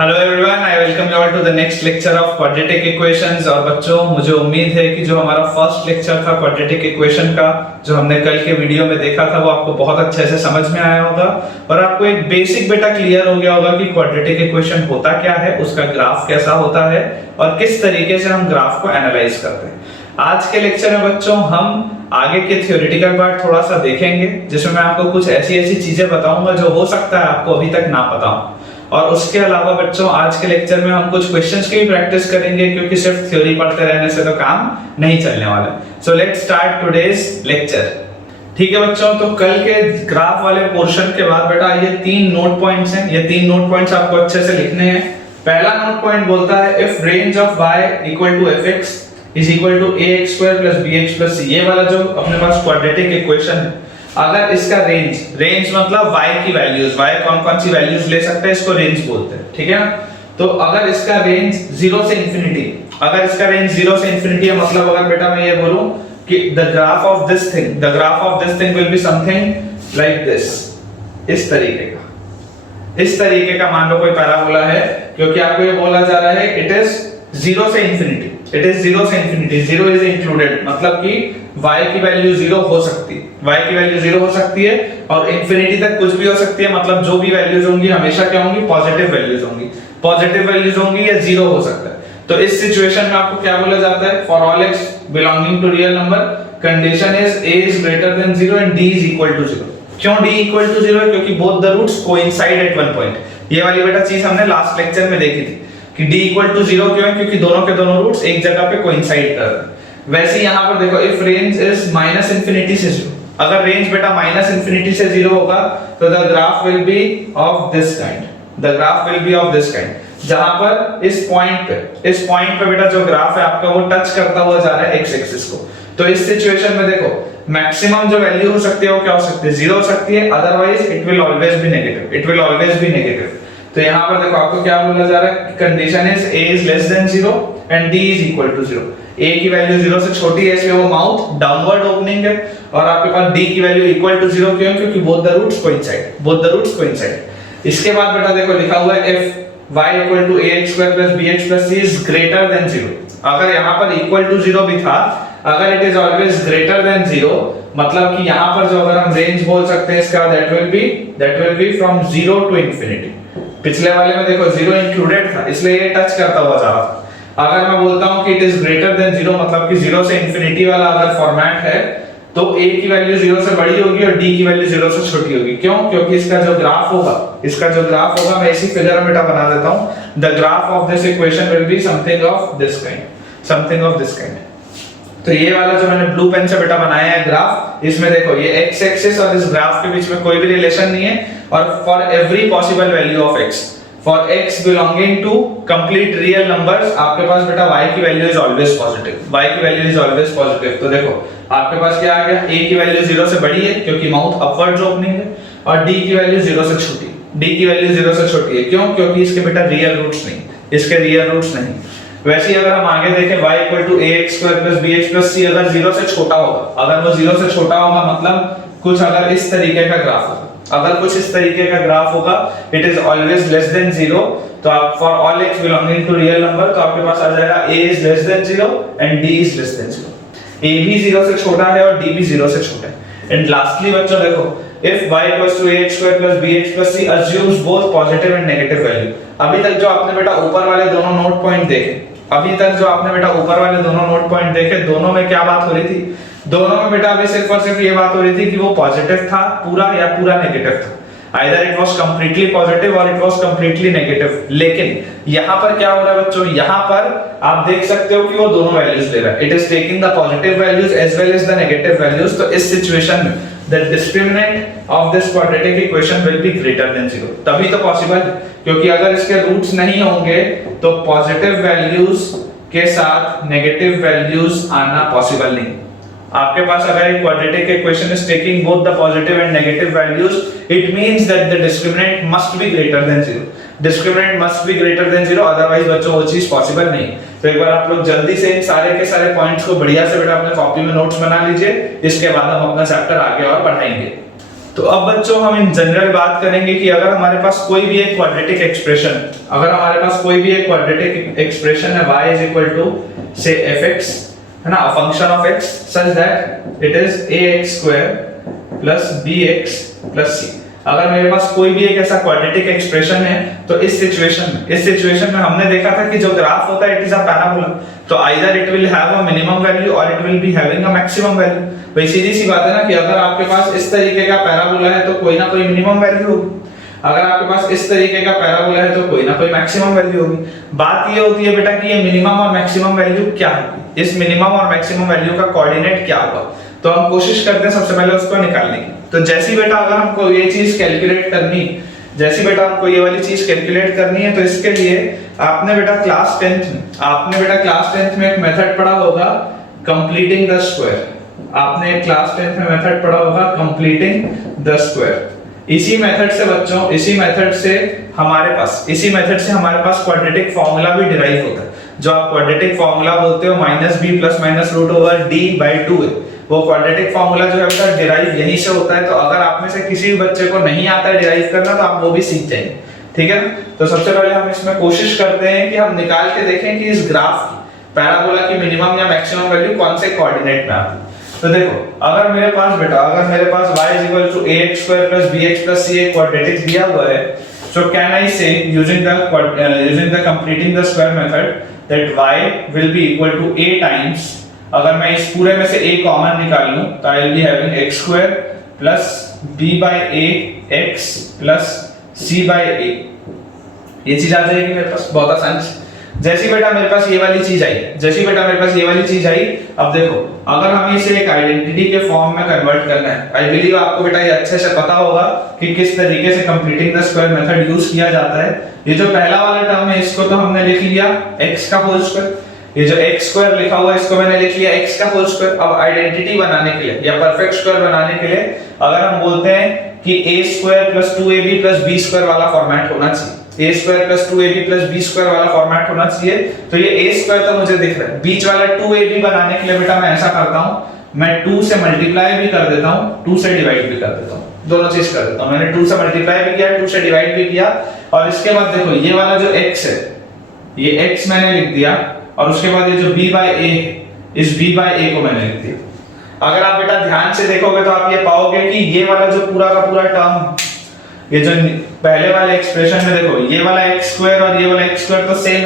Hello everyone, I welcome you all to the next lecture of quadratic equations. और बच्चों, मुझे उम्मीद है कि जो हमारा फर्स्ट लेक्चर था क्वाड्रेटिक इक्वेशन का, जो हमने कल के वीडियो में देखा था, वो आपको बहुत अच्छे से समझ में आया होगा और आपको एक बेसिक बेटा क्लियर हो गया होगा कि क्वाड्रेटिक इक्वेशन होता क्या है, उसका ग्राफ कैसा होता है और किस तरीके से हम ग्राफ को एनालाइज करते हैं। आज के लेक्चर में बच्चों हम आगे के थ्योरेटिकल पार्ट थोड़ा सा देखेंगे, जिसमें मैं आपको कुछ ऐसी चीजें बताऊंगा जो हो सकता है आपको अभी तक ना पता हो। और उसके अलावा बच्चों, आज के लेक्चर में हम कुछ क्वेश्चंस की भी प्रैक्टिस करेंगे, क्योंकि सिर्फ थ्योरी पढ़ते रहने से तो काम नहीं चलने वाला। So let's start today's lecture. ठीक है बच्चों, तो कल के ग्राफ वाले पोर्शन के बाद बेटा ये 3 नोट पॉइंट्स हैं। ये 3 नोट पॉइंट्स आपको अच्छे से लिखने हैं। पहला नोट पॉइंट बोलता है if range of y equal to fx is equal to ax square plus bx plus c। ये वाला जो अपने पास क्वाड्रेटिक इक्वेशन है, अगर इसका रेंज मतलब y की वैल्यूज, y कौन सी वैल्यूज ले सकते हैं, इसको रेंज बोलते हैं। ठीक है ना? तो अगर इसका रेंज 0 से इंफिनिटी, अगर इसका रेंज 0 से इंफिनिटी है, मतलब अगर बेटा मैं ये बोलूं कि the graph of this thing will be something like this, इस तरीके का मान लो कोई पैराबोला है, क्योंकि आपको ये बोला जा रहा है इट इज 0 से इंफिनिटी, 0 इज इंक्लूडेड, मतलब कि y की वैल्यू 0 हो सकती है, और इंफिनिटी तक कुछ भी हो सकती है। मतलब जो भी वैल्यूज होंगी हमेशा क्या होंगी, पॉजिटिव वैल्यूज होंगी या 0 हो सकता है। तो इस सिचुएशन में आपको क्या बोला जाता है, for all x belonging to real number condition is a is greater than 0 and d is equal to 0। क्यों d इक्वल टू 0 है? क्योंकि both the roots coincide at one point. ये वाली बेटा चीज हमने लास्ट लेक्चर में देखी थी कि d इक्वल टू 0 क्यों है, क्योंकि दोनों के दोनों रूट्स एक जगह पे कोइंसाइड कर रहे हैं। वैसे यहां पर देखो, if range is minus infinity से 0, अगर रेंज बेटा माइनस इंफिनिटी से 0 होगा तो the graph will be of this kind, जहां पर इस पॉइंट पे बेटा जो ग्राफ है आपका वो टच करता हुआ जा रहा है x एक्सिस को। तो इस सिचुएशन में देखो, मैक्सिमम जो वैल्यू हो सकती है वो क्या हो सकती है, 0 हो सकती है, otherwise it will always be negative. तो यहां पर देखो आपको क्या बोला जा रहा है, condition is a is less than 0 and d is equal to 0। a की वैल्यू 0 से छोटी है, इसलिए वो माउथ डाउनवर्ड ओपनिंग है, और आपके पास d की वैल्यू इक्वल टू 0 क्यों, क्योंकि बोथ द रूट्स कोइंसाइड। इसके बाद बेटा देखो लिखा हुआ है if y equal to ax square plus bx plus c is greater than 0। अगर यहां पर इक्वल टू 0 भी था, अगर it is always greater than 0, मतलब कि यहां पर जो अगर हम रेंज बोल सकते हैं इसका, that will be from 0 to infinity. पिछले वाले में देखो 0 इंक्लूडेड था, इसलिए ये टच करता हुआ जा रहा था। अगर मैं बोलता हूं कि इट इज ग्रेटर देन 0, मतलब कि 0 से इंफिनिटी वाला अगर फॉर्मेट है, तो a की वैल्यू 0 से बड़ी होगी और d की वैल्यू 0 से छोटी होगी। क्यों? क्योंकि इसका जो ग्राफ होगा मैं इसी फिगर में बेटा बना देता हूं। The graph of this equation will be something of this kind. तो ये वाला जो मैंने ब्लू पेन से बेटा बनाया है ग्राफ, इसमें देखो ये x एक्सिस और इस ग्राफ के बीच में कोई भी रिलेशन नहीं है, और for every possible value of x, for x belonging to complete real numbers, आपके पास बेटा y की वैल्यू इज ऑलवेज पॉजिटिव। तो देखो आपके पास क्या आ गया, a की वैल्यू 0 से बड़ी है क्योंकि माउथ अपवर्ड्स ओपनिंग है, और d की वैल्यू 0 से छोटी है। क्यों? क्योंकि इसके बेटा रियल रूट्स नहीं। वैसे ही अगर हम आगे देखें, y equal to ax square plus bx plus c अगर 0 से छोटा होगा, मतलब कुछ अगर इस तरीके का ग्राफ होगा, it is always less than 0। तो आप for all x belonging to real number, तो आपके पास आ जाएगा a is less than 0 and d is less than 0। a भी 0 से छोटा है और d भी 0 से छोटा है। एंड लास्टली बच्चों देखो, if y equals to ax square plus bx plus c assumes both positive and negative value। अभी तक जो आपने बेटा ऊपर वाले दोनों नोट पॉइंट देखे, दोनों में क्या बात हो रही थी, दोनों में बेटा अभी सिर्फ और सिर्फ ये बात हो रही थी कि वो पॉजिटिव था पूरा या पूरा नेगेटिव था। Either it was completely positive or it was completely negative। लेकिन यहाँ पर क्या हो रहा है बच्चों, यहाँ पर आप देख सकते हो कि वो दोनों वैल्यूज ले रहा है। It is taking the positive values as well as the negative values। तो इस सिचुएशन में the discriminant of this quadratic equation will be greater than 0। तभी तो पॉसिबल, क्योंकि अगर इसके रूट्स नहीं होंगे तो पॉजिटिव वैल्यूज के साथ नेगेटिव वैल्यूज आना पॉसिबल नहीं। आपके पास अगर एक quadratic equation is taking both the positive and negative values, it means that the discriminant must be greater than 0, otherwise बच्चों वो चीज पॉसिबल नहीं। तो एक बार आप लोग जल्दी से इन सारे के सारे पॉइंट्स को बढ़िया से बेटा अपने कॉपी में नोट्स बना लीजिए, इसके बाद हम अपना चैप्टर आगे और बढ़ाएंगे। तो अब बच्चों हम इन जनरल बात करेंगे कि अगर हमारे पास कोई भी एक क्वाड्रेटिक एक्सप्रेशन, अगर हमारे पास कोई भी एक क्वाड्रेटिक एक्सप्रेशन है y इज इक्वल टू से fx, है ना, a function of x such that it is ax square plus bx plus c। अगर मेरे पास कोई भी एक ऐसा क्वाड्रेटिक एक्सप्रेशन है तो इस सिचुएशन में हमने देखा था कि जो ग्राफ होता है इट इज अ पैराबोला, तो either it will have a minimum value और it will be having a maximum value. भाई सीधी सी बात है ना कि अगर आपके पास इस तरीके का पैराबोला है तो कोई ना कोई मिनिमम वैल्यू होगी, अगर आपके पास इस तरीके का पैराबोला है तो कोई ना कोई मैक्सिमम वैल्यू होगी। बात ये होती है बेटा कि ये मिनिमम और मैक्सिमम वैल्यू क्या होगी, इस मिनिमम और मैक्सिमम वैल्यू का कोऑर्डिनेट क्या होगा, तो हम कोशिश करते हैं सबसे पहले उसको निकालने की। तो जैसी बेटा अगर हमको ये चीज कैलकुलेट करनी, जैसी बेटा हमको ये वाली चीज कैलकुलेट करनी है, तो इसके लिए आपने बेटा क्लास 10th में एक मेथड पढ़ा होगा कंप्लीटिंग द स्क्वायर। आपने क्लास 10th में मेथड पढ़ा होगा कंप्लीटिंग द स्क्वायर। इसी मेथड से बच्चों, इसी मेथड से हमारे पास क्वाड्रेटिक फार्मूला भी डिराइव होता है, जो आप क्वाड्रेटिक फार्मूला बोलते हो -b + -√d/2 है। वो क्वाड्रेटिक फार्मूला जो है उसका डिराइव यहीं से होता है। तो अगर आप में से किसी भी बच्चे को नहीं आता है डिराइव करना तो आप वो भी सीख जाएंगे, ठीक है। तो सबसे पहले हम इसमें कोशिश करते हैं कि हम निकाल के देखें कि इस ग्राफ की पैराबोला की मिनिमम या मैक्सिमम वैल्यू कौन से कोऑर्डिनेट में आती है। तो देखो, अगर मेरे पास y = ax² + bx + c एक क्वाड्रेटिक दिया हुआ है, so can I say using the completing the square method that y will be equal to a times, अगर मैं इस पूरे में से a कॉमन निकाल लूं तो I will be having x² + b/a x + c/a, ये चीज आ जाएगी मेरे पास, बहुत आसान। जैसी बेटा मेरे पास ये वाली चीज आई, अब देखो अगर हमें इसे एक आइडेंटिटी के फॉर्म में कन्वर्ट करना है, आई बिलीव आपको बेटा ये अच्छे से पता होगा कि किस तरीके से completing the square method use किया जाता है। ये जो पहला वाला टर्म है इसको तो हमने लिख लिया x का होल स्क्वायर, ये जो x² लिखा हुआ है इसको मैंने लिख लिया x का होल स्क्वायर। अब आइडेंटिटी बनाने के लिए या परफेक्ट स्क्वायर बनाने के लिए अगर हम बोलते हैं कि a² + 2ab + b² वाला फॉर्मेट होना चाहिए, a² + 2ab + b² वाला फॉर्मेट होना चाहिए, तो ये a² तो मुझे दिख रहा है। बीच वाला 2ab बनाने के लिए बेटा मैं ऐसा करता हूं, मैं 2 से मल्टीप्लाई भी कर देता हूं, 2 से डिवाइड भी कर देता हूं, दोनों चीज कर देता हूं। मैंने 2 से मल्टीप्लाई भी किया, 2 से डिवाइड भी किया, और इसके बाद देखो ये वाला जो x है, ये x मैंने लिख दिया, और उसके बाद ये जो b/a है, इस b/a को मैंने लिख दिया। अगर आप बेटा ध्यान से देखोगे तो आप ये पाओगे कि ये वाला जो पूरा का पूरा टर्म, ये जो पहले वाले एक्सप्रेशन में देखो ये वाला x² और ये वाला x² तो सेम,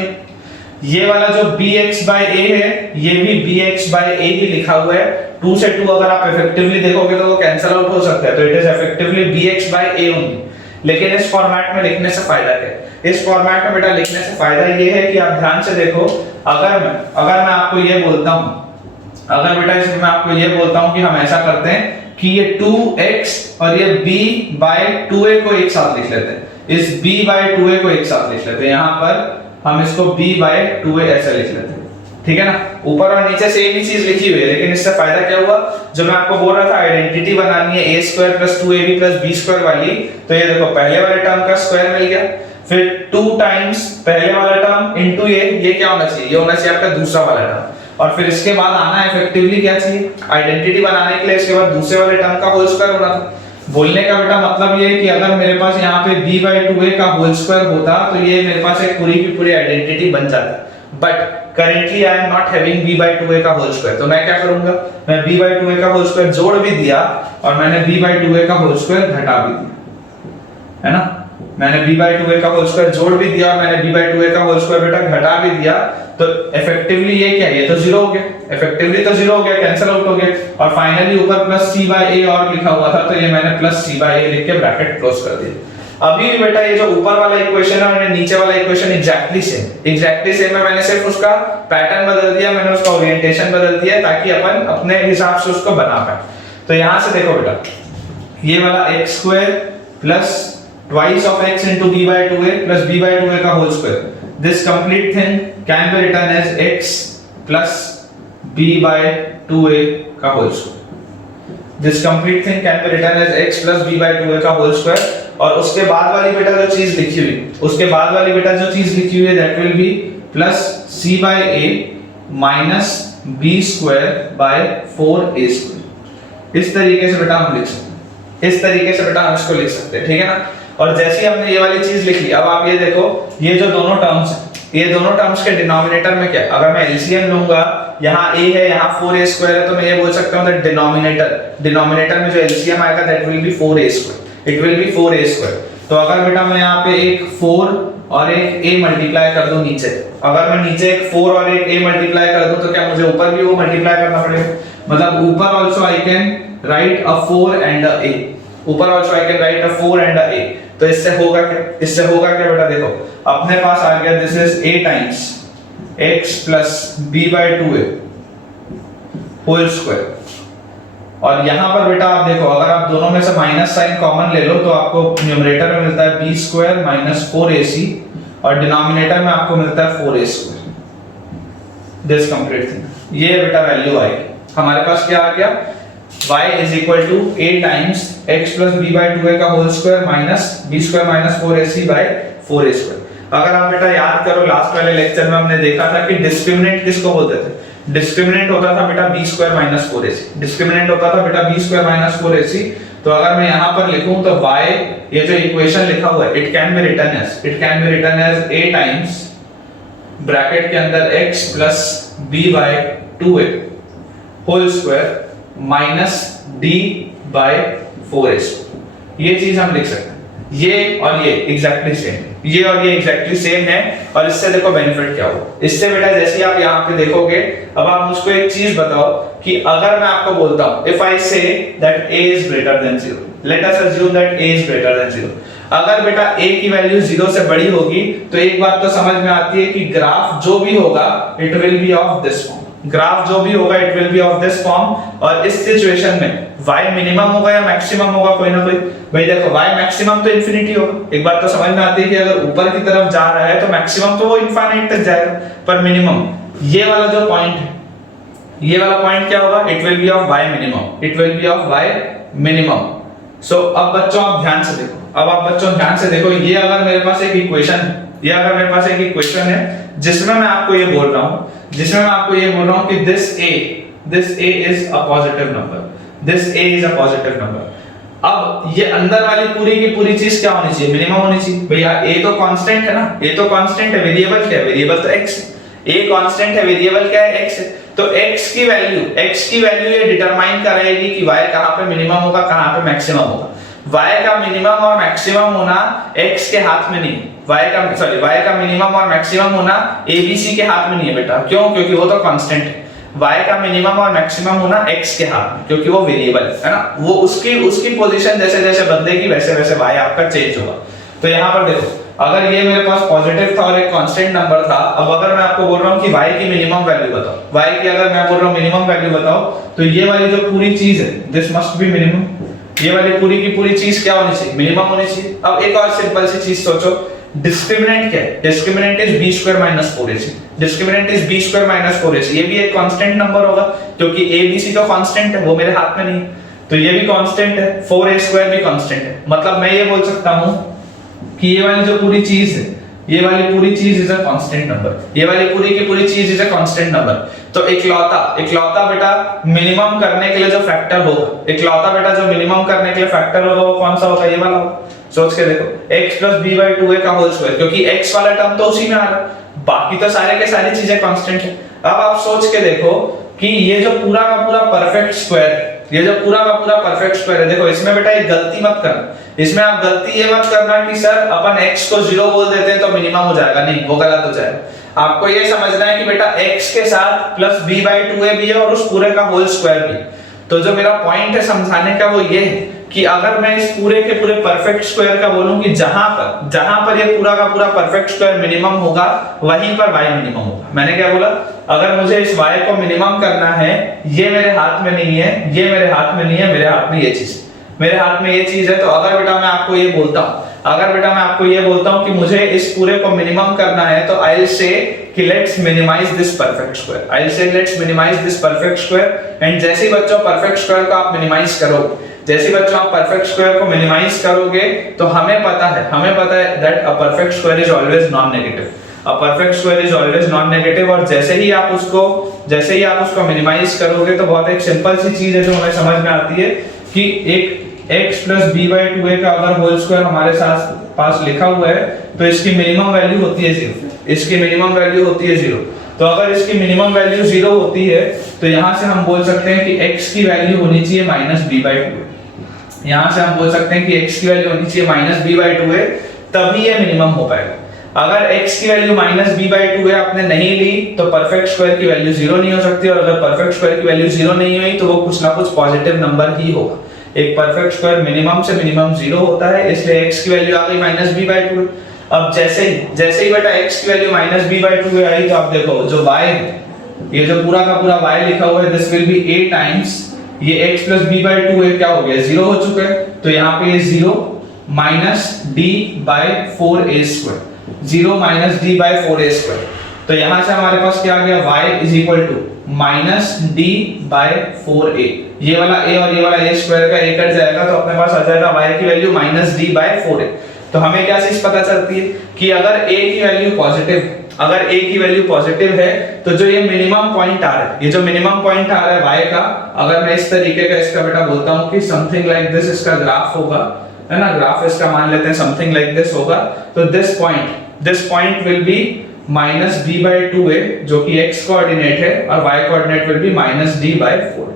ये वाला जो bx/a है ये भी bx/a ही लिखा हुआ है। 2 से 2 अगर आप इफेक्टिवली देखोगे तो वो कैंसिल आउट हो सकता है, तो it is effectively bx/a only. लेकिन इस फॉर्मेट में लिखने से फायदा क्या है? इस फॉर्मेट में बेटा लिखने से फायदा ये है कि आप ध्यान से देखो, अगर मैं आपको ये बोलता हूं, अगर बेटा इसमें मैं आपको ये बोलता हूं कि हम ऐसा करते हैं कि ये 2x और ये b/2a को एक साथ लिख लेते हैं, इस b/2a को एक साथ लिख लेते हैं, यहां पर हम इसको b/2a ऐसे लिख लेते हैं, ठीक है ना। ऊपर और नीचे सेम ही चीज लिखी हुई है, लेकिन इससे फायदा क्या हुआ, जो मैं आपको बोल रहा था आइडेंटिटी बनानी है a² + 2ab + b² वाली, तो ये देखो पहले वाले टर्म का स्क्वायर मिल गया, फिर 2 टाइम्स पहले वाला टर्म इनटू ये क्या होना चाहिए, ये होना चाहिए आपका दूसरा वाला टर्म, और फिर इसके बाद आना इफेक्टिवली क्या चाहिए, आइडेंटिटी बनाने के लिए इसके बाद दूसरे वाले टर्म का होल स्क्वायर होना था। बोलने का बेटा मतलब ये है कि अगर मेरे पास यहाँ पे b/2a का होल स्क्वायर होता तो ये मेरे पास एक पूरी की पूरी आइडेंटिटी बन जाती, but currently I am not having b/2a का होल स्क्वायर, तो मैं क्या करूंगा, मैं b/2a का होल स्क्वायर जोड़ भी दिया और मैंने b/2a का होल स्क्वायर घटा भी दिया, है ना। मैंने b/2a का होल स्क्वायर जोड़ भी दिया और मैंने b/2a का होल स्क्वायर बेटा घटा भी दिया, तो इफेक्टिवली ये क्या है, ये तो 0 हो गया, इफेक्टिवली तो 0 हो गया, कैंसिल आउट हो गया, और फाइनली ऊपर +c/a और लिखा हुआ था, तो ये मैंने +c/a लिख के ब्रैकेट क्लोज कर दिया। अभी भी बेटा ये जो ऊपर वाला इक्वेशन है और नीचे वाला इक्वेशन एग्जैक्टली सेम है, मैंने सिर्फ उसका पैटर्न बदल दिया, मैंने उसका ओरिएंटेशन बदल दिया ताकि अपन अपने हिसाब से उसको बना पाए। तो यहां से देखो बेटा, ये वाला x² plus twice of x into b/2a plus b/2a का whole square, this complete thing can be written as x plus b/2a का whole square, this complete thing can be written as x plus b/2a का whole square, और उसके बाद वाली बेटा जो चीज लिखी हुई that will be plus c/a minus b square by 4a square, इस तरीके से बेटा हम लिख सकते हैं, इस तरीके से बेटा हम इसको लिख सकते हैं, ठीक है ना। और जैसे ही हमने ये वाली चीज लिखी, अब आप ये देखो, ये जो दोनों टर्म्स हैं, ये दोनों टर्म्स के डिनोमिनेटर में क्या है, अगर मैं एलसीएम लूंगा, यहाँ a है, यहाँ 4a स्क्वायर है, तो मैं ये बोल सकता हूँ दैट डिनोमिनेटर में जो एलसीएम आएगा that will B 4a square, it will B 4a square. तो अगर बेटा मैं यहाँ पे एक 4 और एक a मल्टीप्लाई कर दूं नीचे, अगर मैं नीचे एक 4 और एक a मल्टीप्लाई कर दूं, तो क्या मुझे ऊपर भी वो मल्टीप्लाई करना पड़ेगा, मतलब ऊपर also I can write a 4 and a a, ऊपर also I can write a 4 and a a। तो इससे होगा क्या, इससे होगा क्या बेटा, देखो अपने पास आ गया this is a times x plus b by 2a whole square. और यहां पर बेटा आप देखो, अगर आप दोनों में से माइनस साइन कॉमन ले लो तो आपको न्यूमरेटर में मिलता है b स्क्वायर माइनस 4ac और डिनोमिनेटर में आपको मिलता है 4a square. This complete thing, ये बेटा वैल्यू आएगी हमारे पास, क्या आ गया, y is equal to a times x plus b by 2a का whole square minus b square minus 4ac by 4a square. अगर आप बेटा याद करो, लास्ट वाले लेक्चर में हमने देखा था कि डिस्क्रिमिनेंट किसको बोलते थे, डिस्क्रिमिनेंट होता था बेटा b square minus 4ac, discriminant होता था बेटा b स्क्वायर माइनस 4ac। तो अगर मैं यहां पर लिखूं तो y, ये जो इक्वेशन लिखा हुआ है, it can be written as a times bracket के अंदर x plus b by 2a whole square minus d by 4s। ये चीज हम लिख सकते हैं, ये और ये एग्जैक्टली सेम, ये और ये एग्जैक्टली सेम है। और इससे देखो बेनिफिट क्या हो, इससे बेटा जैसे आप यहाँ पे देखोगे, अब आप मुझको एक चीज बताओ कि अगर मैं आपको बोलता हूं if I say that a is greater than 0, let us assume that a is greater than 0, अगर बेटा a की वैल्यू 0 से बड़ी होगी तो एक बात तो समझ में आती है कि ग्राफ जो भी होगा it will be of this form, graph जो भी होगा it will be of this form. और इस सिचुएशन में y मिनिमम होगा या मैक्सिमम होगा, कोई ना कोई, भाई देखो y मैक्सिमम तो इंफिनिटी होगा, एक बात तो समझ में आती है कि अगर ऊपर की तरफ जा रहा है तो मैक्सिमम तो वो इनफाइनाइट तक जाएगा, पर मिनिमम ये वाला जो पॉइंट है, ये वाला पॉइंट क्या होगा, it will be of y minimum, it will be of y minimum. So अब बच्चों आप ध्यान से देखो, अब आप बच्चों ध्यान से देखो, ये अगर मेरे पास एक इक्वेशन है, ये अगर मेरे पास एक इक्वेशन है जिसमें मैं आपको ये बोल रहा हूं, जिसमें मैं आपको ये बोल रहा हूं कि this a is a positive number, this a is a positive number. अब ये अंदर वाली पूरी की पूरी चीज क्या होनी चाहिए, मिनिमम होनी चाहिए। भैया a तो कांस्टेंट है ना, a तो कांस्टेंट है, वेरिएबल क्या है, वेरिएबल तो x है, a कांस्टेंट है, वेरिएबल क्या है, x है। तो x की वैल्यू ये डिटरमाइन करेगी कि y कहां पे मिनिमम होगा, कहां पे मैक्सिमम होगा। y का मिनिमम और मैक्सिमम होना x के हाथ में नहीं, y का मिनिमम और मैक्सिमम होना abc के हाथ में नहीं है बेटा, क्यों, क्योंकि वो तो कांस्टेंट है। y का मिनिमम और मैक्सिमम होना x के हाथ में, क्योंकि वो वेरिएबल है ना, वो उसकी पोजीशन जैसे जैसे बदलेगी वैसे वैसे y आपका चेंज होगा। तो यहाँ पर देखो, अगर ये मेरे पास पॉजिटिव था और एक कांस्टेंट नंबर था, अब अगर मैं आपको बोल रहा हूँ कि y की मिनिमम वैल्यू बताओ, y की अगर मैं बोल रहा हूँ मिनिमम वैल्यू बताओ, तो ये वाली जो पूरी चीज है दिस मस्ट बी मिनिमम, ये वाली पूरी की पूरी चीज क्या होनी चाहिए, मिनिमम होनी चाहिए। अब एक और सिंपल सी चीज सोचो, डिस्क्रिमिनेंट क्या है, discriminant is b square minus 4ac, discriminant is b square minus 4ac, ये भी एक कांस्टेंट नंबर होगा क्योंकि abc तो कांस्टेंट है, वो मेरे हाथ में नहीं है, तो ये भी कांस्टेंट है, 4a स्क्वायर भी कांस्टेंट है। मतलब मैं ये बोल सकता हूं कि ये वाली जो पूरी चीज है, ये वाली पूरी चीज इज अ कांस्टेंट नंबर, ये वाली पूरी की पूरी चीज इज अ कांस्टेंट नंबर। तो इकलौता बेटा मिनिमम करने के लिए जो फैक्टर होगा, इकलौता बेटा जो मिनिमम करने के लिए फैक्टर होगा वो कौन सा होगा, ये वाला होगा। सोच के देखो, x plus b by 2a का होल स्क्वायर, क्योंकि x वाला टर्म तो उसी में आ रहा है, बाकी तो सारे के सारी चीजें कांस्टेंट है। अब आप सोच के देखो कि ये जो पूरा का पूरा परफेक्ट स्क्वायर है, ये जो पूरा का पूरा परफेक्ट स्क्वायर है, देखो इसमें बेटा एक गलती मत करना, इसमें आप गलती ये मत करना कि सर अपन x को 0 बोल देते हैं तो मिनिमम हो जाएगा, नहीं, वो गलत हो जाएगा। आपको ये समझना है कि बेटा x के साथ प्लस b by 2a भी है और उस पूरे का होल स्क्वायर भी। तो जो मेरा पॉइंट है समझाने का वो ये है कि अगर मैं इस पूरे के पूरे परफेक्ट स्क्वायर का बोलूं कि जहां पर ये पूरा का पूरा परफेक्ट स्क्वायर मिनिमम होगा वहीं पर y मिनिमम होगा। मैंने क्या बोला, अगर मुझे इस y को मिनिमम करना है, ये मेरे हाथ में नहीं है, ये मेरे हाथ में नहीं है, मेरे हाथ में ये चीज, मेरे हाथ में ये चीज है। तो अगर बेटा मैं आपको ये बोलता हूं कि मुझे इस पूरे को मिनिमम करना है, तो आई विल से कि let's minimise this perfect square, I will say let's minimise this perfect square. And जैसे ही बच्चों परफेक्ट स्क्वायर को आप मिनिमाइज करोगे, जैसे बच्चों आप परफेक्ट स्क्वायर को मिनिमाइज करोगे, तो हमें पता है that a perfect square is always non negative, a perfect square is always non negative. और जैसे ही आप उसको मिनिमाइज करोगे, तो बहुत एक सिंपल सी चीज है जो हमें समझ में आती है कि x plus b by 2a का अगर होल स्क्वायर हमारे साथ पास लिखा हुआ है तो इसकी मिनिमम वैल्यू होती है 0। इसकी मिनिमम वैल्यू होती है 0। तो अगर इसकी मिनिमम वैल्यू 0 होती है तो यहां से हम बोल सकते हैं कि x की वैल्यू होनी चाहिए माइनस b बाई 2a। यहां से हम बोल सकते हैं कि x की वैल्यू होनी चाहिए माइनस b बाई 2a, तभी ये मिनिमम हो पाएगा। अगर x की वैल्यू माइनस b बाई 2 है आपने नहीं ली तो परफेक्ट स्क्वायर की वैल्यू 0 नहीं हो सकती, और अगर परफेक्ट स्क्वायर की वैल्यू 0 नहीं हुई तो वो कुछ ना कुछ पॉजिटिव नंबर ही होगा। एक परफेक्ट स्क्वायर मिनिमम से मिनिमम 0 होता है, इसलिए x की वैल्यू आ गई माइनस b बाई 2। अब जैसे ही बेटा x की वैल्यू माइनस b बाई 2 आई तो आप देखो जो y है, ये जो पूरा का पूरा y लिखा हुआ है, this will be a times ये x प्लस b बाई 2 है, क्या हो गया 0 हो चुका है। तो यहाँ पे ये 0 minus d by 4a square, 0 minus d by 4a square. तो यहां से हमारे पास क्या आ गया y is equal to minus d by 4a। ये वाला a और ये वाला a स्क्वायर का a कट जाएगा तो अपने पास आ जाएगा y की value minus d by 4a। तो हमें क्या चीज पता चलती है कि अगर a की वैल्यू पॉजिटिव, अगर a की वैल्यू पॉजिटिव है तो जो ये मिनिमम पॉइंट आ रहा है, ये जो मिनिमम पॉइंट आ रहा है y का, अगर मैं इस तरीके का इसका बेटा बोलता हूं कि समथिंग लाइक दिस इसका ग्राफ होगा, है ना, ग्राफ इसका मान लेते हैं समथिंग लाइक दिस होगा, तो this point will be minus b by 2a जो कि x कोऑर्डिनेट है, और y coordinate will be minus d by 4।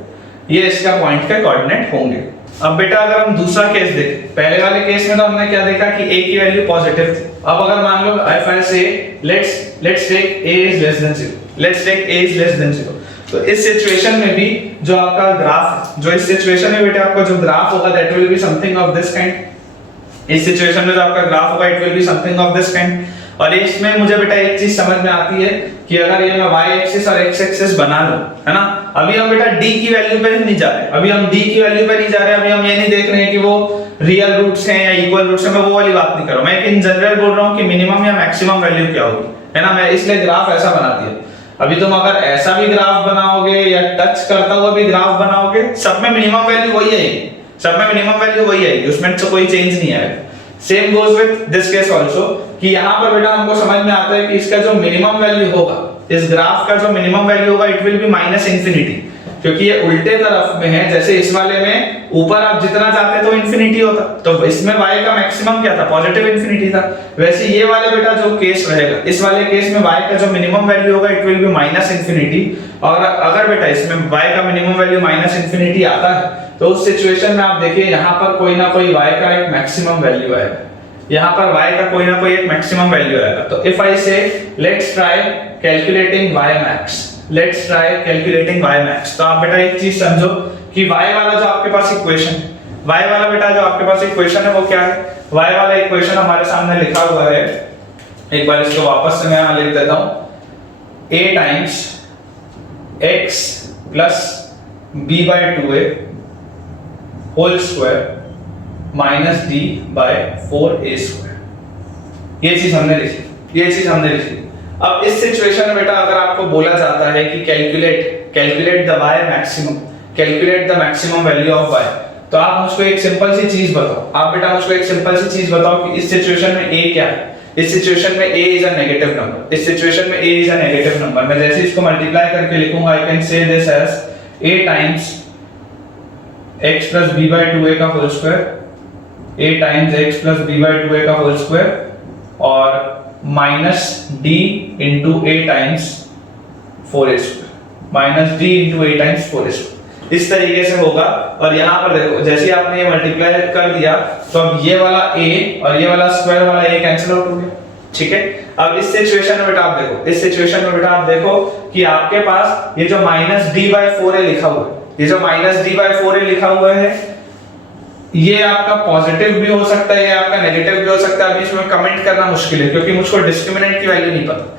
ये इसका पॉइंट के कोऑर्डिनेट होंगे। अब बेटा अगर हम दूसरा केस देखें, पहले वाले केस में तो हमने क्या देखा कि a की वैल्यू पॉजिटिव थी। अब अगर मान लो if I say let's take a is less than 0, let's take a is less than 0, तो इस सिचुएशन में भी जो आपका ग्राफ, जो इस सिचुएशन में बेटा आपका जो ग्राफ होगा that will be something of this kind. इस सिचुएशन में जो आपका ग्राफ होगा it will be something of this kind. और इसमें मुझे बेटा एक चीज समझ में आती है कि अगर ये मैं y एक्सिस और x एक्सिस बना लूं, है ना, अभी हम बेटा d की वैल्यू पे नहीं जा रहे, अभी हम d की वैल्यू पे नहीं जा रहे, अभी हम ये नहीं देख रहे हैं कि वो रियल रूट्स हैं या इक्वल रूट्स हैं, मैं वो वाली बात नहीं कर रहा हूं। मैं एक इन जनरल बोल रहा हूं कि मिनिमम या मैक्सिमम वैल्यू क्या होगी, है ना। मैं इसलिए ग्राफ ऐसा बना दिया। अभी तुम अगर ऐसा भी ग्राफ बनाओगे या टच करता हुआ भी ग्राफ बनाओगे, सब में मिनिमम वैल्यू वही आएगी, सब में मिनिमम वैल्यू वही आएगी, उसमें तो कोई चेंज नहीं आएगा। Same goes with this case also कि यहां पर बेटा हमको समझ में आता है कि इसका जो मिनिमम वैल्यू होगा, इस ग्राफ का जो मिनिमम वैल्यू होगा it will B minus infinity, क्योंकि ये उल्टे तरफ में है। जैसे इस वाले में ऊपर आप जितना जाते तो इंफिनिटी होता, तो इसमें y का मैक्सिमम क्या था, पॉजिटिव इंफिनिटी था। वैसे ये वाले बेटा जो केस रहेगा, इस वाले केस में y का जो मिनिमम वैल्यू होगा it will B minus infinity. और अगर बेटा इसमें y का मिनिमम वैल्यू माइनस इंफिनिटी आता है तो उस सिचुएशन में आप देखिए यहाँ पर कोई ना कोई y का एक मैक्सिमम वैल्यू आएगा, यहाँ पर y का कोई ना कोई एक मैक्सिमम वैल्यू आएगा। तो इफ आई से let's try calculating y max, let's try calculating y max, तो आप बेटा एक चीज समझो कि y वाला जो आपके पास इक्वेशन, y वाला बेटा जो आपके पास इक्वेशन है वो क्या है। y वाला इक्वेशन हमारे सामने लिखा हुआ है, एक बार इसको वापस से मैं यहां लिख देता हूं, a times x plus b by 2a whole square minus d by 4a square. ये चीज हमने लिखी। अब इस सिचुएशन में बेटा अगर आपको बोला जाता है कि calculate the y maximum, calculate the maximum value of y, तो आप मुझको एक सिंपल सी चीज बताओ, आप बेटा मुझको एक सिंपल सी चीज बताओ कि इस सिचुएशन में a क्या है। इस सिचुएशन में a is a negative number, इस सिचुएशन में a is a negative number. मैं जैसे इसको मल्टीप्लाई करके लिखूंगा, I can say this as a times x plus b by 2a का whole square, a times x plus b by 2a का whole square और minus d into a times 4a square, minus d into a times 4a square. इस तरीके से होगा। और यहाँ पर देखो जैसे ही आपने ये मल्टीप्लाई कर दिया तो अब ये वाला a और ये वाला स्क्वायर वाला a कैंसिल आउट हो गया, ठीक है। अब इस सिचुएशन में बेटा आप देखो, इस सिचुएशन में बेटा आप देखो कि आपके पास ये जो माइनस d बाय 4a लिखा हुआ है, ये जो माइनस d बाय 4a लिखा हुआ है, ये आपका पॉजिटिव भी हो सकता है, ये आपका नेगेटिव भी हो सकता है। अभी इसमें कमेंट करना मुश्किल है क्योंकि मुझको डिस्क्रिमिनेंट की वैल्यू नहीं पता।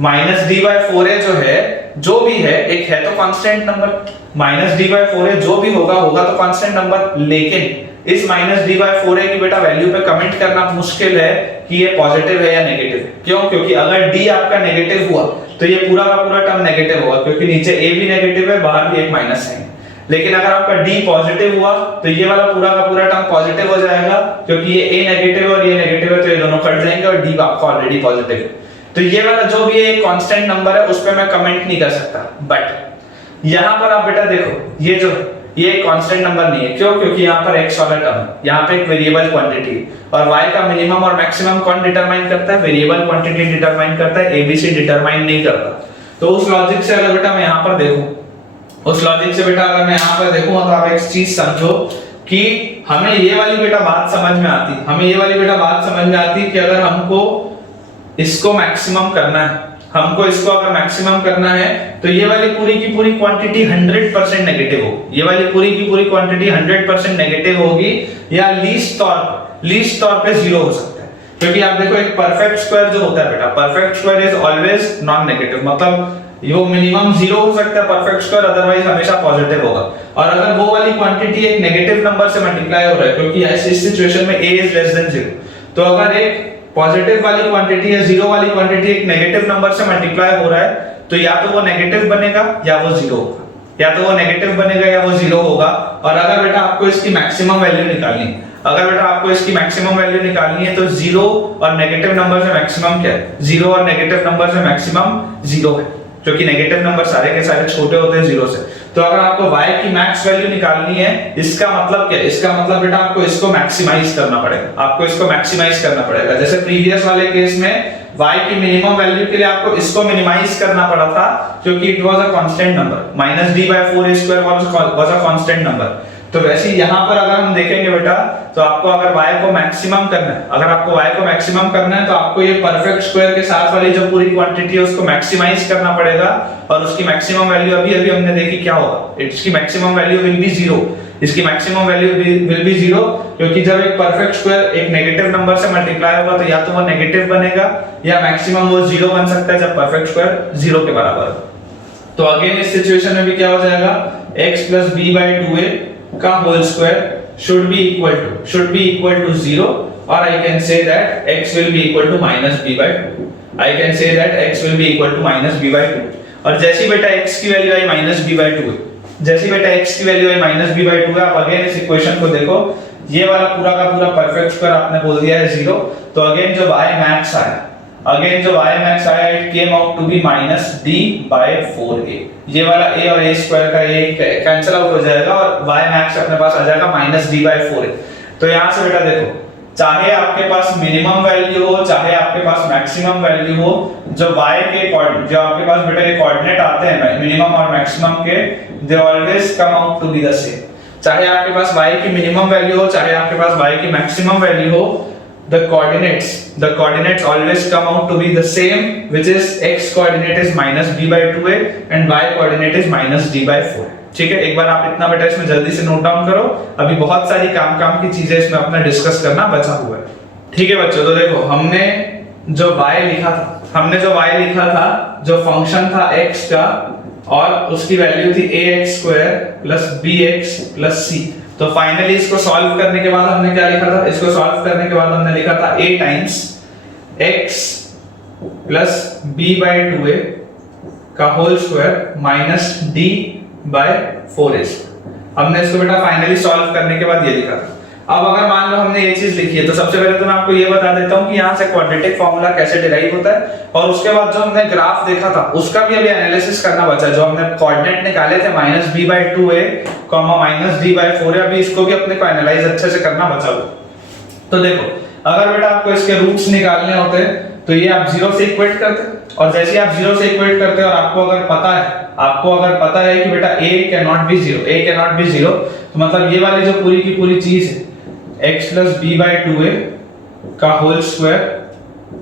माइनस d बाय 4a जो है, जो भी है, एक है तो constant number, minus d by 4a जो भी होगा तो कांस्टेंट नंबर, लेकिन इस माइनस d बाय 4a की बेटा वैल्यू पे कमेंट करना मुश्किल है कि ये पॉजिटिव है या नेगेटिव है। क्यों? क्योंकि अगर d आपका नेगेटिव हुआ तो ये पूरा का पूरा टर्म नेगेटिव होगा, क्योंकि नीचे a भी नेगेटिव है, बाहर भी एक माइनस है। लेकिन अगर आपका d पॉजिटिव हुआ तो ये वाला पूरा का पूरा टर्म पॉजिटिव हो जाएगा, क्योंकि ये a नेगेटिव है और ये नेगेटिव है, तो ये दोनों कट जाएंगे और d आपका ऑलरेडी पॉजिटिव है। तो ये वाला जो भी एक कांस्टेंट नंबर है उस पे मैं कमेंट नहीं कर सकता। बट यहां पर आप बेटा देखो, ये जो ये एक कांस्टेंट नंबर नहीं है। क्यों? क्योंकि यहाँ पर x वाला टर्म, यहाँ पे एक वेरिएबल क्वांटिटी और y का मिनिमम और मैक्सिमम कौन डिटरमाइन करता है? वेरिएबल क्वांटिटी डिटरमाइन करता है, एबीसी डिटरमाइन नहीं करता। तो उस लॉजिक से अगर बेटा मैं यहाँ पर देखूं, उस लॉजिक से बेटा अगर मैं यहाँ पर देखूं तो आप एक चीज समझो कि हमें ये वाली बेटा बात समझ में आती, हमें ये वाली बेटा बात समझ में आती कि अगर हमको इसको मैक्सिमम करना है, हमको इसको अगर मैक्सिमम करना है तो ये वाली पूरी की पूरी क्वांटिटी 100% नेगेटिव होगी, ये वाली पूरी की पूरी क्वांटिटी 100% नेगेटिव होगी या लीस्ट तौर पे जीरो हो सकता है। क्योंकि आप देखो एक परफेक्ट स्क्वायर जो होता है बेटा, perfect square is always non negative, मतलब वो मिनिमम जीरो हो सकता है परफेक्ट स्क्वायर, अदरवाइज हमेशा पॉजिटिव होगा। और अगर वो वाली क्वांटिटी एक नेगेटिव नंबर से मल्टीप्लाई हो रहा है, क्योंकि इस सिचुएशन में a इज लेस देन 0, तो अगर एक पॉजिटिव वाली क्वांटिटी या जीरो वाली क्वांटिटी एक नेगेटिव नंबर से मल्टीप्लाई हो रहा है तो या तो वो नेगेटिव बनेगा या वो जीरो होगा, या तो वो नेगेटिव बनेगा या वो जीरो होगा। और अगर बेटा आपको इसकी मैक्सिमम वैल्यू निकालनी है, अगर बेटा आपको इसकी मैक्सिमम वैल्यू निकालनी है तो जीरो और नेगेटिव नंबर से मैक्सिमम क्या है? जीरो और नेगेटिव नंबर से मैक्सिमम जीरो है, क्योंकि नेगेटिव नंबर सारे के सारे छोटे होते हैं जीरो से। तो अगर आपको y की मैक्स वैल्यू निकालनी है, इसका मतलब क्या है? इसका मतलब बेटा आपको इसको मैक्सिमाइज करना पड़ेगा, आपको इसको मैक्सिमाइज करना पड़ेगा। जैसे प्रीवियस वाले केस में y की मिनिमम वैल्यू के लिए आपको इसको मिनिमाइज करना पड़ा था, क्योंकि it was a constant number, -d/4a² was a constant number. तो वैसे ही यहाँ पर अगर हम देखेंगे बेटा, तो आपको अगर y को मैक्सिमम करना है, अगर आपको y को मैक्सिमम करना है तो आपको ये परफेक्ट स्क्वायर के साथ वाली जो पूरी क्वांटिटी है उसको मैक्सिमाइज करना पड़ेगा। और उसकी मैक्सिमम वैल्यू अभी हमने देखी क्या होगा, इसकी मैक्सिमम वैल्यू विल बी 0, इसकी मैक्सिमम वैल्यू विल बी 0, क्योंकि जब एक परफेक्ट स्क्वायर एक नेगेटिव नंबर से मल्टीप्लाई होगा तो या तो वो नेगेटिव बनेगा या मैक्सिमम वो 0 बन सकता है जब परफेक्ट स्क्वायर 0 के बराबर हो। तो अगेन इस सिचुएशन में भी क्या हो जाएगा, x + b/2a का whole square should be equal to 0, or I can say that x will be equal to -b/2. I can say that x will be equal to -b/2। और जैसी बेटा x की वैल्यू आई -b/2 है, जैसी बेटा x की value आई -b/2 है, आप अगेन इस इक्वेशन को देखो, ये वाला पूरा का पूरा परफेक्ट स्क्वायर आपने बोल दिया है 0, तो अगेन जो y मैक्स आया, it came out to be -d/4a। ये वाला a और a स्क्वायर का ये कैंसिल आउट हो जाएगा और y मैक्स अपने पास आ जाएगा -d/4a। तो यहां से बेटा देखो, चाहे आपके पास मिनिमम वैल्यू हो चाहे आपके पास मैक्सिमम वैल्यू हो, जो y के जो आपके पास बेटा ये कोऑर्डिनेट आते हैं मिनिमम और मैक्सिमम के, they always come out to be the same. चाहे आपके पास y की मिनिमम वैल्यू हो चाहे आपके पास y की मैक्सिमम वैल्यू हो, the coordinates always come out to be the same, which is x coordinate is -b/2a and y coordinate is -d/4। ठीक है, एक बार आप इतना बेटा इसमें जल्दी से नोट डाउन करो, अभी बहुत सारी काम की चीजें इसमें अपना डिस्कस करना बचा हुआ है। ठीक है बच्चों, तो देखो हमने जो y लिखा था, जो फंक्शन था x का और उसकी वैल्यू थी ax² + bx + c। तो फाइनली इसको सॉल्व करने के बाद हमने क्या लिखा था, इसको सॉल्व करने के बाद हमने लिखा था a टाइम्स x + b/2a का होल स्क्वायर -d/4a। हमने इसको बेटा फाइनली सॉल्व करने के बाद ये लिखा था। अब अगर मान लो हमने ये चीज लिखी है, तो सबसे पहले तो मैं आपको ये बता देता हूं कि यहाँ से क्वाड्रेटिक फार्मूला कैसे डिराइव होता है, और उसके बाद जो हमने ग्राफ देखा था उसका भी अभी एनालिसिस करना बचा है। जो हमने कोऑर्डिनेट निकाले थे -b/2a, -d/4a, अभी इसको भी अपने को एनालाइज अच्छे से करना बचा हुआ। तो देखो, अगर बेटा आपको इसके रूट्स निकालने होते तो ये आप 0 से इक्वेट करते, और जैसे आप 0 से इक्वेट करते और आपको अगर पता है कि बेटा a cannot be 0, तो मतलब ये वाली जो पूरी की पूरी चीज है x + b/2a का होल स्क्वायर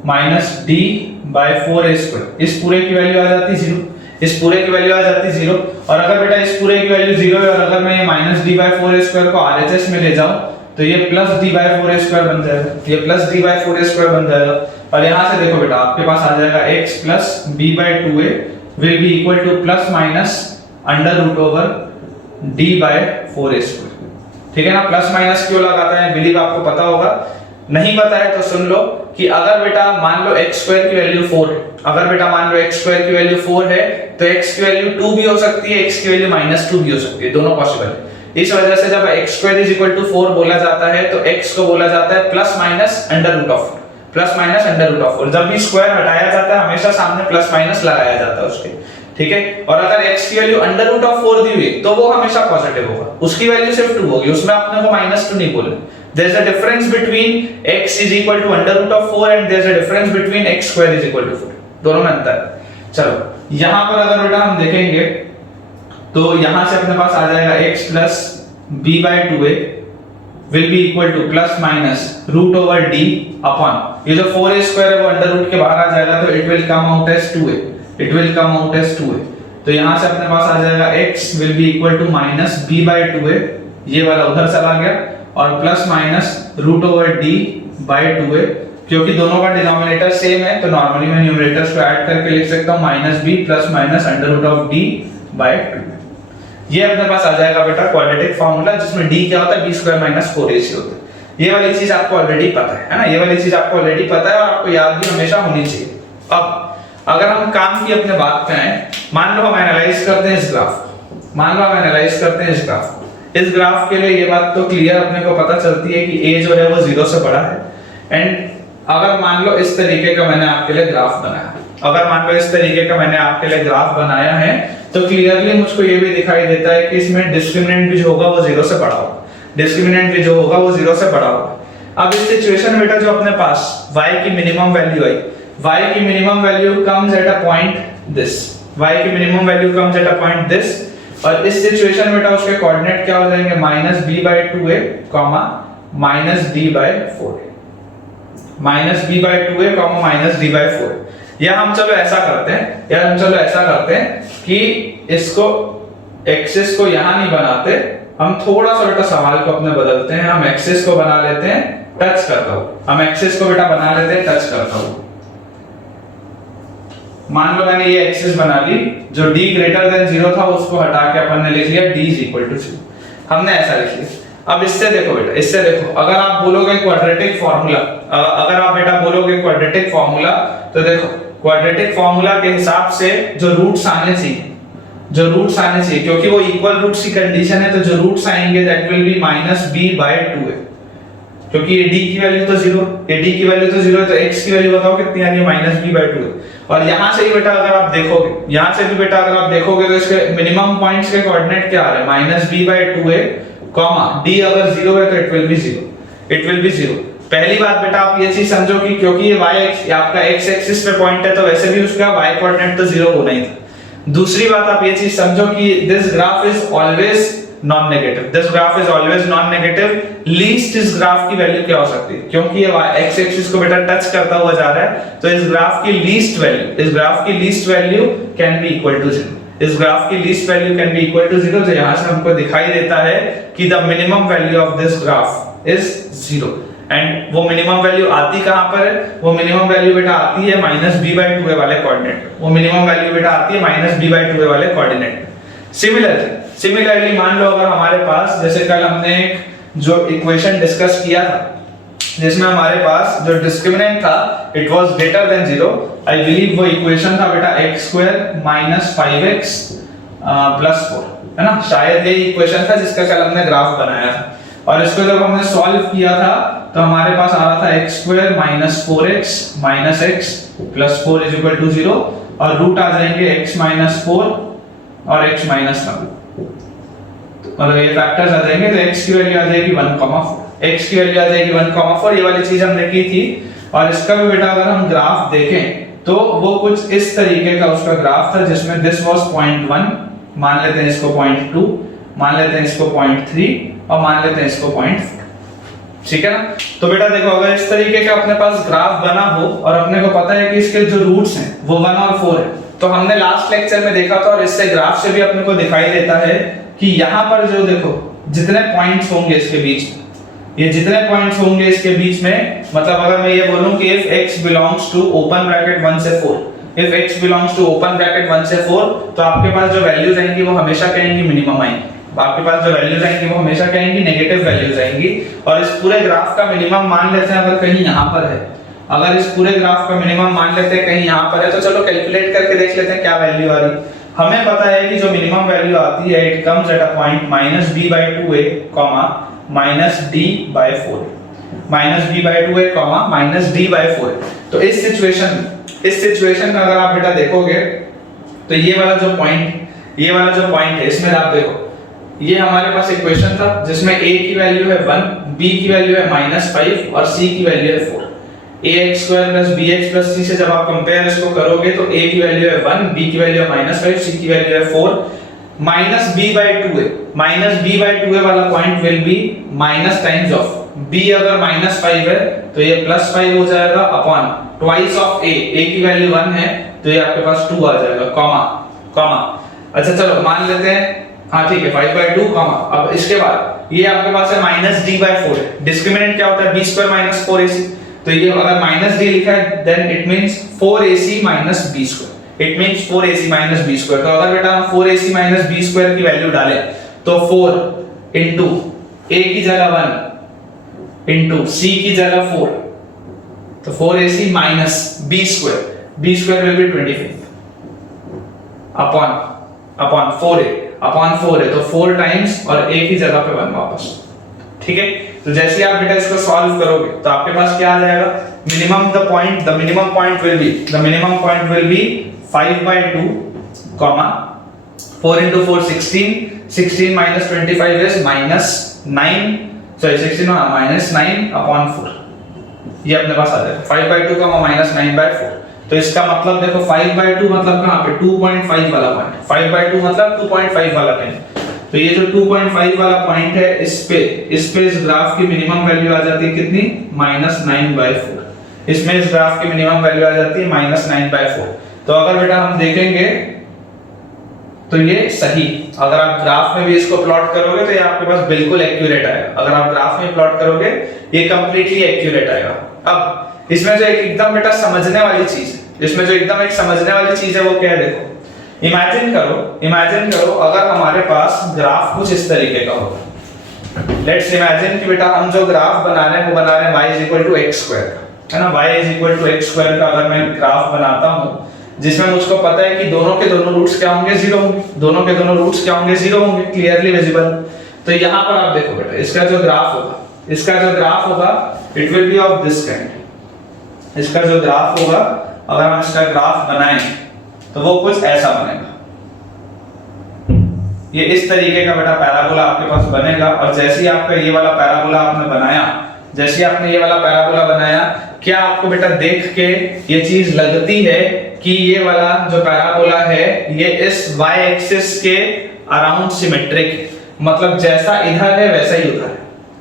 -d/4a², इस पूरे की वैल्यू आ जाती 0, इस पूरे की वैल्यू आ जाती 0। और अगर बेटा इस पूरे की वैल्यू 0 है और अगर मैं ये -d/4a² को RHS में ले जाऊं तो ये +d/4a² बन जाएगा, ये +d/4a² बन जाएगा। और यहां से देखो बेटा, आपके पास आ जाएगा x + b/2a will be equal to ±d/4a²। ठीक है ना, प्लस माइनस क्यों लगाता है, बिलीव आपको पता होगा। नहीं पता है तो सुन लो कि अगर बेटा मान लो x² की वैल्यू 4 है, अगर बेटा मान लो x² की वैल्यू 4 है तो x की वैल्यू 2 भी हो सकती है, x की वैल्यू -2 भी हो सकती है, दोनों पॉसिबल है। इस वजह से जब x² = 4 बोला जाता है तो x को बोला जाता है ±√4, ±√4। जब भी स्क्वायर हटाया जाता है हमेशा सामने प्लस माइनस लगाया जाता है उसके। ठीक है। और अगर x की वैल्यू अंडर रूट ऑफ 4 दी हुई तो वो हमेशा पॉजिटिव होगा, उसकी वैल्यू सिर्फ 2 होगी, उसमें अपने को -2 नहीं बोलना। There is a difference between x is equal to under root of 4 and there is a difference between x square is equal to 4, दोनों में अंतर है। चलो यहां पर अगर बेटा हम देखेंगे तो यहां से अपने पास आ जाएगा x plus b/2a will be equal to plus minus root over d upon ये जो 4a स्क्वायर है वो अंडर रूट के बाहर आ जाएगा तो it will come out as 2a, it will come out as 2a। तो यहां से अपने पास आ जाएगा x will be equal to minus b/2a, ये वाला उधर चला गया, और plus minus root over d by 2a, क्योंकि दोनों का डिनोमिनेटर सेम है तो नॉर्मली मैं न्यूमरेटर्स को ऐड करके लिख सकता हूं minus b plus minus under root of d by 2। ये अपने पास आ जाएगा बेटा क्वाड्रेटिक फार्मूला, जिसमें d क्या होता है b स्क्वायर माइनस 4ac होता है। ये वाली चीज आपको ऑलरेडी पता है ना, ये वाली चीज आपको ऑलरेडी पता है और आपको याद भी हमेशा होनी चाहिए। अब अगर हम काम की अपने बात पे आए, मान लो हम एनालाइज करते हैं इस ग्राफ, मान लो हम एनालाइज करते हैं इस ग्राफ। इस ग्राफ के लिए ये बात तो क्लियर अपने को पता चलती है कि a जो है वो 0 से बड़ा है। एंड अगर मान लो इस तरीके का मैंने आपके लिए ग्राफ बनाया, अगर मान लो इस तरीके का मैंने आपके लिए ग्राफ बनाया है तो क्लियरली मुझको ये भी दिखाई देता है कि इसमें डिस्क्रिमिनेंट भी जो होगा वो 0 से बड़ा होगा, डिस्क्रिमिनेंट भी जो होगा वो 0 से बड़ा होगा। अब इस सिचुएशन में बेटा जो अपने पास y की मिनिमम वैल्यू आई, y की minimum value comes at a point this, y की minimum value comes at a point this, और इस सिचुएशन में बेटा उसके कोऑर्डिनेट क्या हो जाएंगे -b/2a, -d/4, -b/2a, -d/4। या हम चलो ऐसा करते हैं, कि इसको एक्सिस को यहां नहीं बनाते, हम थोड़ा सा बेटा सवाल को अपने बदलते हैं, हम एक्सिस को बना लेते हैं टच करता हूं, हम एक्सिस को बेटा बना लेते हैं टच करता हूं। मान लो मैंने ये एक्सिस बना ली, जो d ग्रेटर देन 0 था उसको हटा के अपन ने लिख लिया d इज इक्वल टू 0, हमने ऐसा लिख लिया। अब इससे देखो बेटा, इससे देखो, अगर आप बोलोगे क्वाड्रेटिक फार्मूला, अगर आप बेटा बोलोगे क्वाड्रेटिक फार्मूला, तो देखो क्वाड्रेटिक फार्मूला के हिसाब से जो रूट्स आने चाहिए, क्योंकि वो इक्वल रूट्स की कंडीशन है, तो जो रूट्स आएंगे दैट विल बी -b/2a, क्योंकि ये d की वैल्यू तो 0, ये d की वैल्यू तो 0 है, तो x की वैल्यू बताओ कितनी आ रही है -b/2a। और यहां से ही बेटा अगर आप देखोगे, यहां से भी बेटा अगर आप देखोगे तो इसके मिनिमम पॉइंट्स के कोऑर्डिनेट क्या आ रहे हैं -b/2a, d अगर 0 है तो it will B 0, it will B 0। पहली बात बेटा आप ये चीज समझो कि क्योंकि ये y आपका x एक्सिस पे पॉइंट है तो वैसे भी उसका y कोऑर्डिनेट तो 0 होना ही था। दूसरी बात आप ये चीज समझो कि this graph is always non negative, this graph is always non negative. Least इस ग्राफ की वैल्यू क्या हो सकती है, क्योंकि ये x एक्सिस को बेटा टच करता हुआ जा रहा है, तो इस ग्राफ की least value can be equal to 0, इस ग्राफ की least value can be equal to 0। तो यहां से हमको दिखाई देता है कि the minimum value of this graph is 0। And वो मिनिमम वैल्यू आती कहां पर है, वो मिनिमम वैल्यू बेटा आती है -b/2a वाले कोऑर्डिनेट, वो मिनिमम वैल्यू बेटा आती है -b/2a वाले कोऑर्डिनेट। सिमिलरली मान लो अगर हमारे पास, जैसे कल हमने एक जो इक्वेशन डिस्कस किया था जिसमें हमारे पास जो डिस्क्रिमिनेंट था it was greater than 0, I believe वो इक्वेशन था बेटा x² - 5x + 4, है ना, शायद ये इक्वेशन था जिसका कल हमने ग्राफ बनाया था। और इसको जब हमने सॉल्व किया था तो हमारे पास आ रहा था x² - 4x - x + 4 = 0, और रूट आ जाएंगे x - 4 और x - 9, मतलब ये फैक्टर्स आ जाएंगे, तो x की वैल्यू आ जाएगी 1,4, x की वैल्यू आ जाएगी 1,4। ये वाली चीज हमने की थी। और इसका भी बेटा अगर हम ग्राफ देखें तो वो कुछ इस तरीके का उसका ग्राफ था, जिसमें दिस वाज 0.1, मान लेते हैं इसको 0.2, मान लेते हैं इसको 0.3 और मान लेते हैं इसको 0.4, ठीक है ना। तो बेटा देखो, अगर इस तरीके का अपने पास ग्राफ बना हो और अपने को पता है कि इसके जो रूट्स हैं वो 1 और 4 है, तो हमने लास्ट लेक्चर में देखा था और इससे ग्राफ से भी अपने को दिखाई देता है कि यहाँ पर जो देखो जितने पॉइंट्स होंगे इसके बीच में, ये जितने पॉइंट्स होंगे इसके बीच में, मतलब अगर मैं ये बोलूं कि if x belongs to open bracket 1 से 4, if x belongs to open bracket 1 से 4, तो आपके पास जो वैल्यूज आएंगी वो हमेशा कहेंगी मिनिमम आएंगी, आपके पास जो वैल्यूज आएंगी वो हमेशा कहेंगी नेगेटिव वैल्यूज आएंगी। और इस पूरे ग्राफ का मिनिमम मान लेते हैं, अगर कहीं यहाँ पर है, अगर इस पूरे ग्राफ का मिनिमम मान लेते हैं कहीं यहाँ पर है, तो चलो कैलकुलेट करके देख लेते हैं क्या वैल्यू आ रही। हमें पता है कि जो मिनिमम वैल्यू आती है it comes at a point -b/2a, -d/4, -b/2a, -d/4। तो इस सिचुएशन में अगर आप बेटा देखोगे तो ये वाला जो पॉइंट है इसमें आप देखो, ये हमारे पास इक्वेशन था जिसमें a की वैल्यू है 1, b की वैल्यू है -5 और c की वैल्यू है 4। ax² + bx + c से जब आप कंपेयर इसको करोगे तो a की वैल्यू है 1, b की वैल्यू है -5, c की वैल्यू है 4। -b/2a वाला point will be minus times of b, अगर -5 है तो ये +5 हो जाएगा अपॉन ट्वाइस ऑफ a की वैल्यू 1 है तो ये आपके पास 2 आ जाएगा, कॉमा। अच्छा चलो मान लेते हैं, हाँ ठीक है 5/2 कॉमा। अब इसके बाद ये आपके पास है -d/4 है। डिस्क्रिमिनेंट क्या होता है? b² - 4ac। तो ये अगर -d लिखा है then it means 4ac - b²। It means 4ac - b²। तो अगर बेटा हम 4ac - b² की वैल्यू डालें तो 4 इनटू a की जगह 1 इनटू c की जगह 4, तो 4ac - b² will be 25 upon 4a तो 4 टाइम्स और a की जगह पे 1 वापस। ठीक है, तो जैसे ही आप बेटा इसको सॉल्व करोगे तो आपके पास क्या आ जाएगा? The minimum point will be 5/2 comma 4 into 4 16 minus 25 is -9 upon 4। ये अपने पास आ जाएगा 5/2 -9/4। तो इसका मतलब देखो 5/2 मतलब कहां पे 2.5 वाला पॉइंट, 5/2 मतलब 2.5 वाला पॉइंट। तो ये जो 2.5 वाला पॉइंट है इस पे इस ग्राफ की मिनिमम वैल्यू आ जाती है कितनी? -9/4। इसमें इस ग्राफ की मिनिमम वैल्यू आ जाती है -9/4। तो अगर बेटा हम देखेंगे तो ये सही, अगर आप ग्राफ में भी इसको प्लॉट करोगे तो ये आपके पास बिल्कुल एक्यूरेट आएगा। अगर आप ग्राफ में प्लॉट करोगे ये कंप्लीटली एक्यूरेट आएगा। अब इसमें जो एकदम बेटा समझने वाली चीज है, इसमें जो एकदम एक समझने वाली चीज है वो क्या है? देखो इमेजिन करो अगर हमारे पास ग्राफ कुछ इस तरीके का होगा। लेट्स इमेजिन कि बेटा हम जो ग्राफ बना रहे हैं वो बना रहे हैं y x², है ना। y x² का अगर मैं ग्राफ बनाता हूं जिसमें मुझको पता है कि दोनों के दोनों रूट्स क्या होंगे? 0 होंगे। दोनों के दोनों रूट्स क्या होंगे? 0 होंगे, क्लियरली विजिबल। तो यहां पर आप देखो बेटा इसका जो ग्राफ होगा it will be of this kind. इसका जो ग्राफ होगा अगर हम इसका ग्राफ बनाएं तो वो कुछ ऐसा बनेगा। ये इस तरीके का बेटा पैराबोला आपके पास बनेगा। और जैसे ही आपका ये वाला पैराबोला आपने बनाया, क्या आपको बेटा देख के ये चीज लगती है कि ये वाला जो पैराबोला है ये इस y एक्सिस के अराउंड सिमेट्रिक है? मतलब जैसा इधर है वैसा ही उधर है।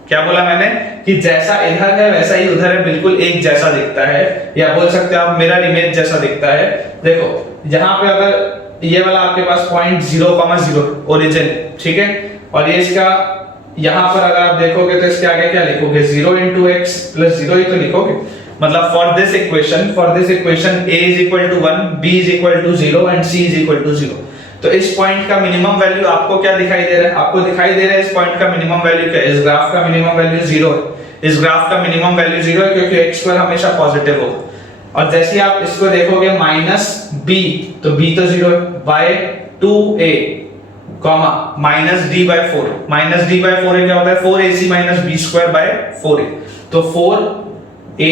क्या बोला मैंने? कि जैसा इधर है वैसा ही उधर है, बिल्कुल एक जैसा दिखता है, या बोल सकते हो आप मिरर इमेज जैसा दिखता है। देखो यहाँ पे अगर ये वाला आपके पास पॉइंट 0,0 ओरिजिन, ठीक है, और ये इसका यहाँ पर अगर आप देखोगे तो इसके आगे क्या लिखोगे? 0 × x + 0 ही तो लिखोगे। मतलब for this equation a = 1, b = 0 and c = 0। तो इस पॉइंट का मिनिमम वैल्यू आपको क्या दिखाई दे रहा है? आपको दिखाई दे रहा है इस पॉइंट का मिनिमम वैल्यू क्या है? इस ग्राफ का मिनिमम वैल्यू 0 है। इस ग्राफ का मिनिमम वैल्यू 0 है क्योंकि x² हमेशा पॉजिटिव होगा। और जैसे ही आप इसको देखोगे -b तो b तो 0 है, y2a -d/4 क्या होता है? 4ac - b²/4a। तो 4ac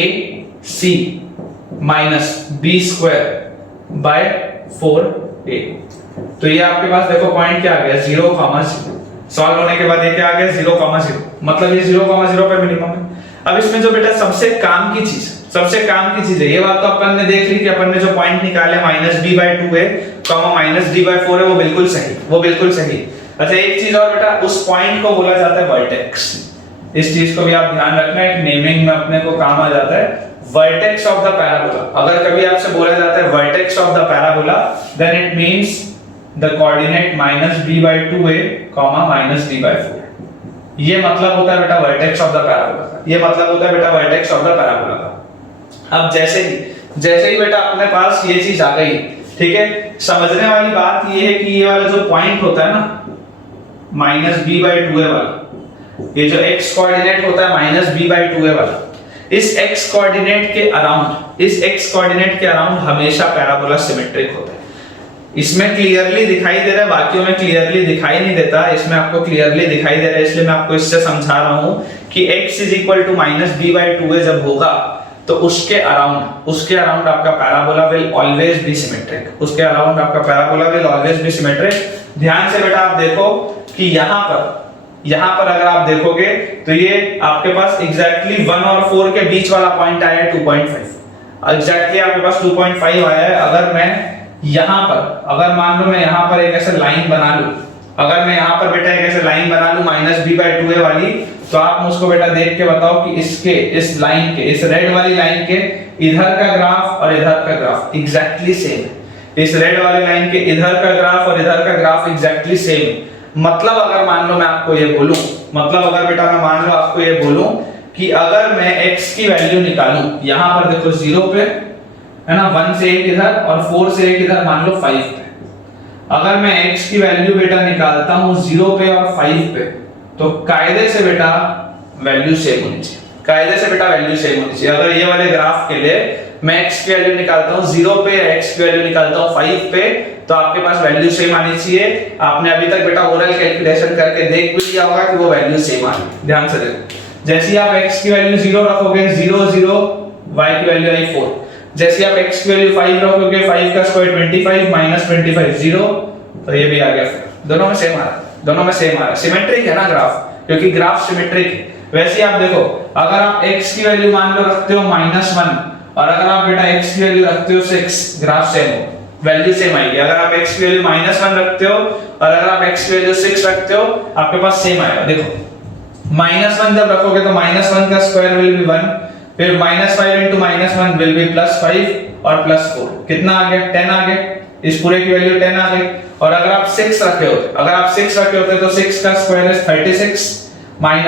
- b²/4a। तो ये आपके पास देखो पॉइंट क्या आ गया? 0,0। सॉल्व होने के बाद ये क्या आ गया? 0,0। मतलब ये 0,0 पे मिनिमम है। अब इसमें जो बेटा सबसे काम की चीज है, ये बात तो अपन ने देख ली कि अपन ने जो पॉइंट निकाले -b/2a, -d/4 है, वो बिल्कुल सही। अच्छा एक चीज और बेटा, उस पॉइंट को बोला जाता है वर्टेक्स। इस चीज को भी आप ध्यान रखना, एक नेमिंग में अपने को काम आ जाता है, वर्टेक्स ऑफ द पैराबोला। अगर कभी आपसे बोला जाता है vertex of the parabola then it means the coordinate -b/2a, -d/4। ये मतलब होता है बेटा वर्टेक्स ऑफ द पैराबोला का। अब जैसे ही बेटा अपने पास ये चीज आ गई, ठीक है, समझने वाली बात ये है कि ये वाला जो पॉइंट होता है ना -b/2a वाला, ये जो x कोऑर्डिनेट होता है -b/2a वाला, इस x कोऑर्डिनेट के अराउंड हमेशा पैराबोला सिमेट्रिक होता है। इसमें क्लियरली दिखाई दे रहा है, बाकियों में क्लियरली दिखाई नहीं देता, इसमें आपको क्लियरली दिखाई दे रहा है, इसलिए मैं आपको इससे समझा रहा हूं कि x = -b/2a जब होगा तो उसके अराउंड आपका parabola will always be symmetric, उसके अराउंड आपका parabola will always be symmetric. ध्यान से बेटा आप देखो कि यहाँ पर अगर आप देखोगे तो ये आपके पास एग्जैक्टली 1 और 4 के बीच वाला पॉइंट आया है 2.5, एग्जैक्टली आपके पास 2.5 आया है। अगर मैं यहाँ पर, अगर मान लो मैं यहाँ पर एक ऐसे लाइन बना लूं, अगर मैं यहाँ पर बेटा एक ऐसे लाइन बना लूं -b/2a वाली, तो आप मुझको बेटा देख के बताओ कि इसके, इस लाइन के, इस रेड वाली लाइन के इधर का ग्राफ और इधर का ग्राफ एग्जैक्टली सेम है। इस रेड वाली लाइन के इधर का ग्राफ और इधर का ग्राफ एग्जैक्टली सेम है। मतलब अगर मान लो मैं आपको ये बोलूं, मतलब अगर बेटा मैं मान लो आपको ये बोलूं कि अगर मैं x की वैल्यू निकालूं, यहां पर देखो 0 पे है ना, 1 से 1 इधर और 4 से 1 इधर, मान लो 5 पे, अगर मैं x की वैल्यू बेटा निकालता हूं 0 पे और 5 पे, तो कायदे से बेटा वैल्यू सेम होनी चाहिए, कायदे से बेटा वैल्यू सेम होनी चाहिए। अगर ये वाले ग्राफ के लिए मैं x की वैल्यू निकालता हूं 0 पे या x की वैल्यू निकालता हूं 5 पे, तो आपके पास वैल्यू सेम आनी चाहिए। आपने अभी तक बेटा ओरल कैलकुलेशन करके देख भी लिया होगा कि वो वैल्यू सेम आ रही है। ध्यान से देखो, जैसे ही आप x की वैल्यू 0 रखोगे 0 0, y की वैल्यू आई 4, जैसे आप x की वैल्यू 5 रखोगे, 5 का स्क्वायर 25 -25 0, तो ये भी आ गया। दोनों में सेम आ रहा है, दोनों में सेम आ रहा है, सिमेट्रिक है ना ग्राफ, क्योंकि ग्राफ सिमेट्रिक है। वैसे ही आप देखो, अगर आप x की वैल्यू मान लो रखते हो -1 और अगर आप बेटा x की वैल्यू रखते हो 6, ग्राफ सेम हो, वैल्यू सेम आएगी। अगर आप x की वैल्यू -1 रखते हो और अगर आप x की वैल्यू 6 रखते हो, आपके पास सेम आएगा। देखो -1 जब रखोगे तो -1 का स्क्वायर विल बी 1, फिर -5 * -1 विल बी +5 और +4, कितना आ गया 10 आ गया, इस पूरे की वैल्यू 10 आ गई। और अगर आप 6 रखे होते, अगर आप 6 रखे होते तो 6 का स्क्वायर इज 36 -5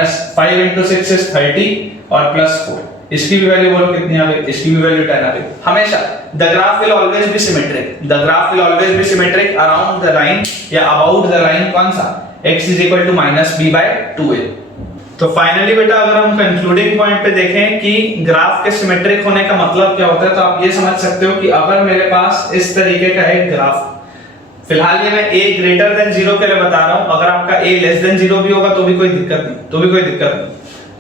* 6 इज 30 और +4, इसकी भी वैल्यू बोलो कितनी आ गई, इसकी भी वैल्यू 10 आ गई। हमेशा the graph will always be symmetric, the graph will always be symmetric around the line या अबाउट द लाइन, कौन सा, x = -b/2a। तो फाइनली बेटा अगर हम कंक्लूडिंग पॉइंट पे देखें कि ग्राफ के सिमेट्रिक होने का मतलब क्या होता है, तो आप ये समझ सकते हो कि अगर मेरे पास इस तरीके का एक ग्राफ, फिलहाल ये मैं a > 0 के लिए बता रहा हूं, अगर आपका a < 0 भी होगा तो भी कोई दिक्कत नहीं, तो भी कोई दिक्कत नहीं,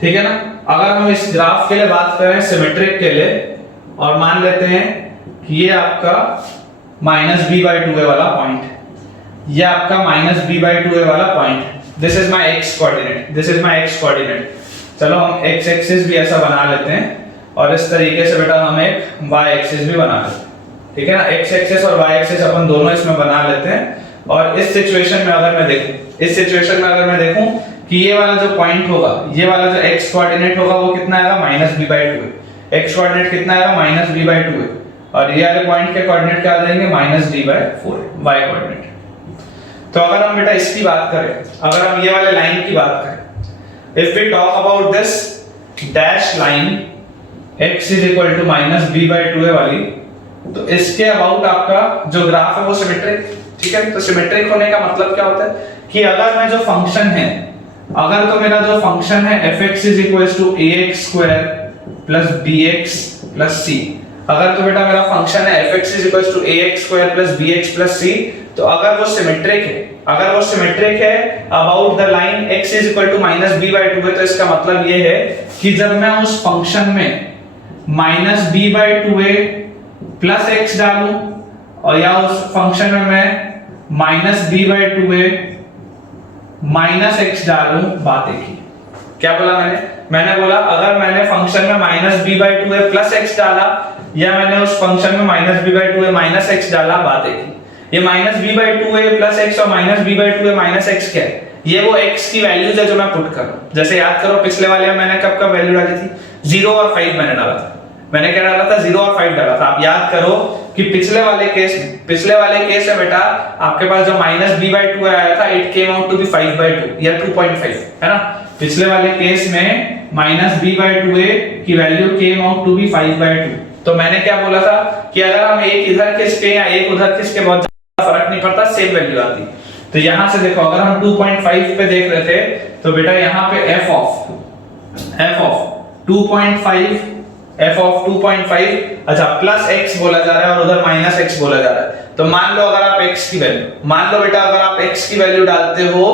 ठीक है ना। अगर हम इस ग्राफ के लिए बात करें सिमेट्रिक के लिए, और मान लेते हैं कि ये आपका -b/2a वाला पॉइंट, ये आपका -b/2a वाला point, this is my x coordinate, this is my x coordinate. चलो हम x एक्सिस भी ऐसा बना लेते हैं और इस तरीके से बेटा हम एक y एक्सिस भी बना लेते हैं, ठीक है ना। x एक्सिस और y एक्सिस अपन दोनों इसमें बना लेते हैं। और इस सिचुएशन में अगर मैं देखूं, इस सिचुएशन में अगर मैं देखूं कि ये वाला जो पॉइंट होगा, ये वाला जो x कोऑर्डिनेट होगा वो कितना आएगा -b/2a, x कोऑर्डिनेट कितना आएगा -b/2a, और ये वाले पॉइंट के कोऑर्डिनेट क्या आ जाएंगे -d/4 y कोऑर्डिनेट। तो अगर हम बेटा इसकी बात करें, अगर हम ये वाले लाइन की बात करें, if we talk about this dash line x -b/2a वाली, तो इसके अबाउट आपका जो ग्राफ है वो सिमेट्रिक, ठीक है। तो सिमेट्रिक होने का मतलब क्या होता है कि अगर मैं जो फंक्शन है, अगर तो मेरा जो फंक्शन है fx = ax² + bx + c, अगर तो बेटा मेरा फंक्शन है fx = ax² + bx + c, तो अगर वो सिमेट्रिक है, अगर वो सिमेट्रिक है about the line x -b/2a, तो इसका मतलब ये है कि जब मैं उस फंक्शन में -b/2a + x डालूं और या उस फंक्शन में मैं -b/2a -x डालूं, बात एक ही। क्या बोला मैंने बोला अगर मैंने फंक्शन में -b/2a + x डाला या मैंने उस फंक्शन में -b/2a -x डाला, बात एक ही। ये -b/2a + x और -b/2a -x क्या है, ये वो x की वैल्यूज है जो मैं पुट कर रहा हूं। जैसे याद करो पिछले वाले में मैंने कब कब वैल्यू डाली थी, 0 और 5 मैंने डाला था, मैंने क्या डाला था 0 और 5 डाला था। आप याद करो कि पिछले वाले केस में बेटा आपके पास जो -b/2 आया था, it came out to be 5/2 या 2.5, है ना। पिछले वाले केस में -b/2a की वैल्यू केम आउट टू बी 5/2। तो मैंने क्या बोला था कि अगर हम एक इधर खींच के या एक उधर खींच के बहुत ज्यादा फर्क नहीं पड़ता, सेम वैल्यू आती। तो यहां से देखो अगर हम 2.5 पे देख रहे थे तो बेटा यहां पे f ऑफ 2.5 अच्छा प्लस x बोला जा रहा है और उधर माइनस x बोला जा रहा है। तो मान लो अगर आप x की वैल्यू, मान लो बेटा अगर आप x की वैल्यू डालते हो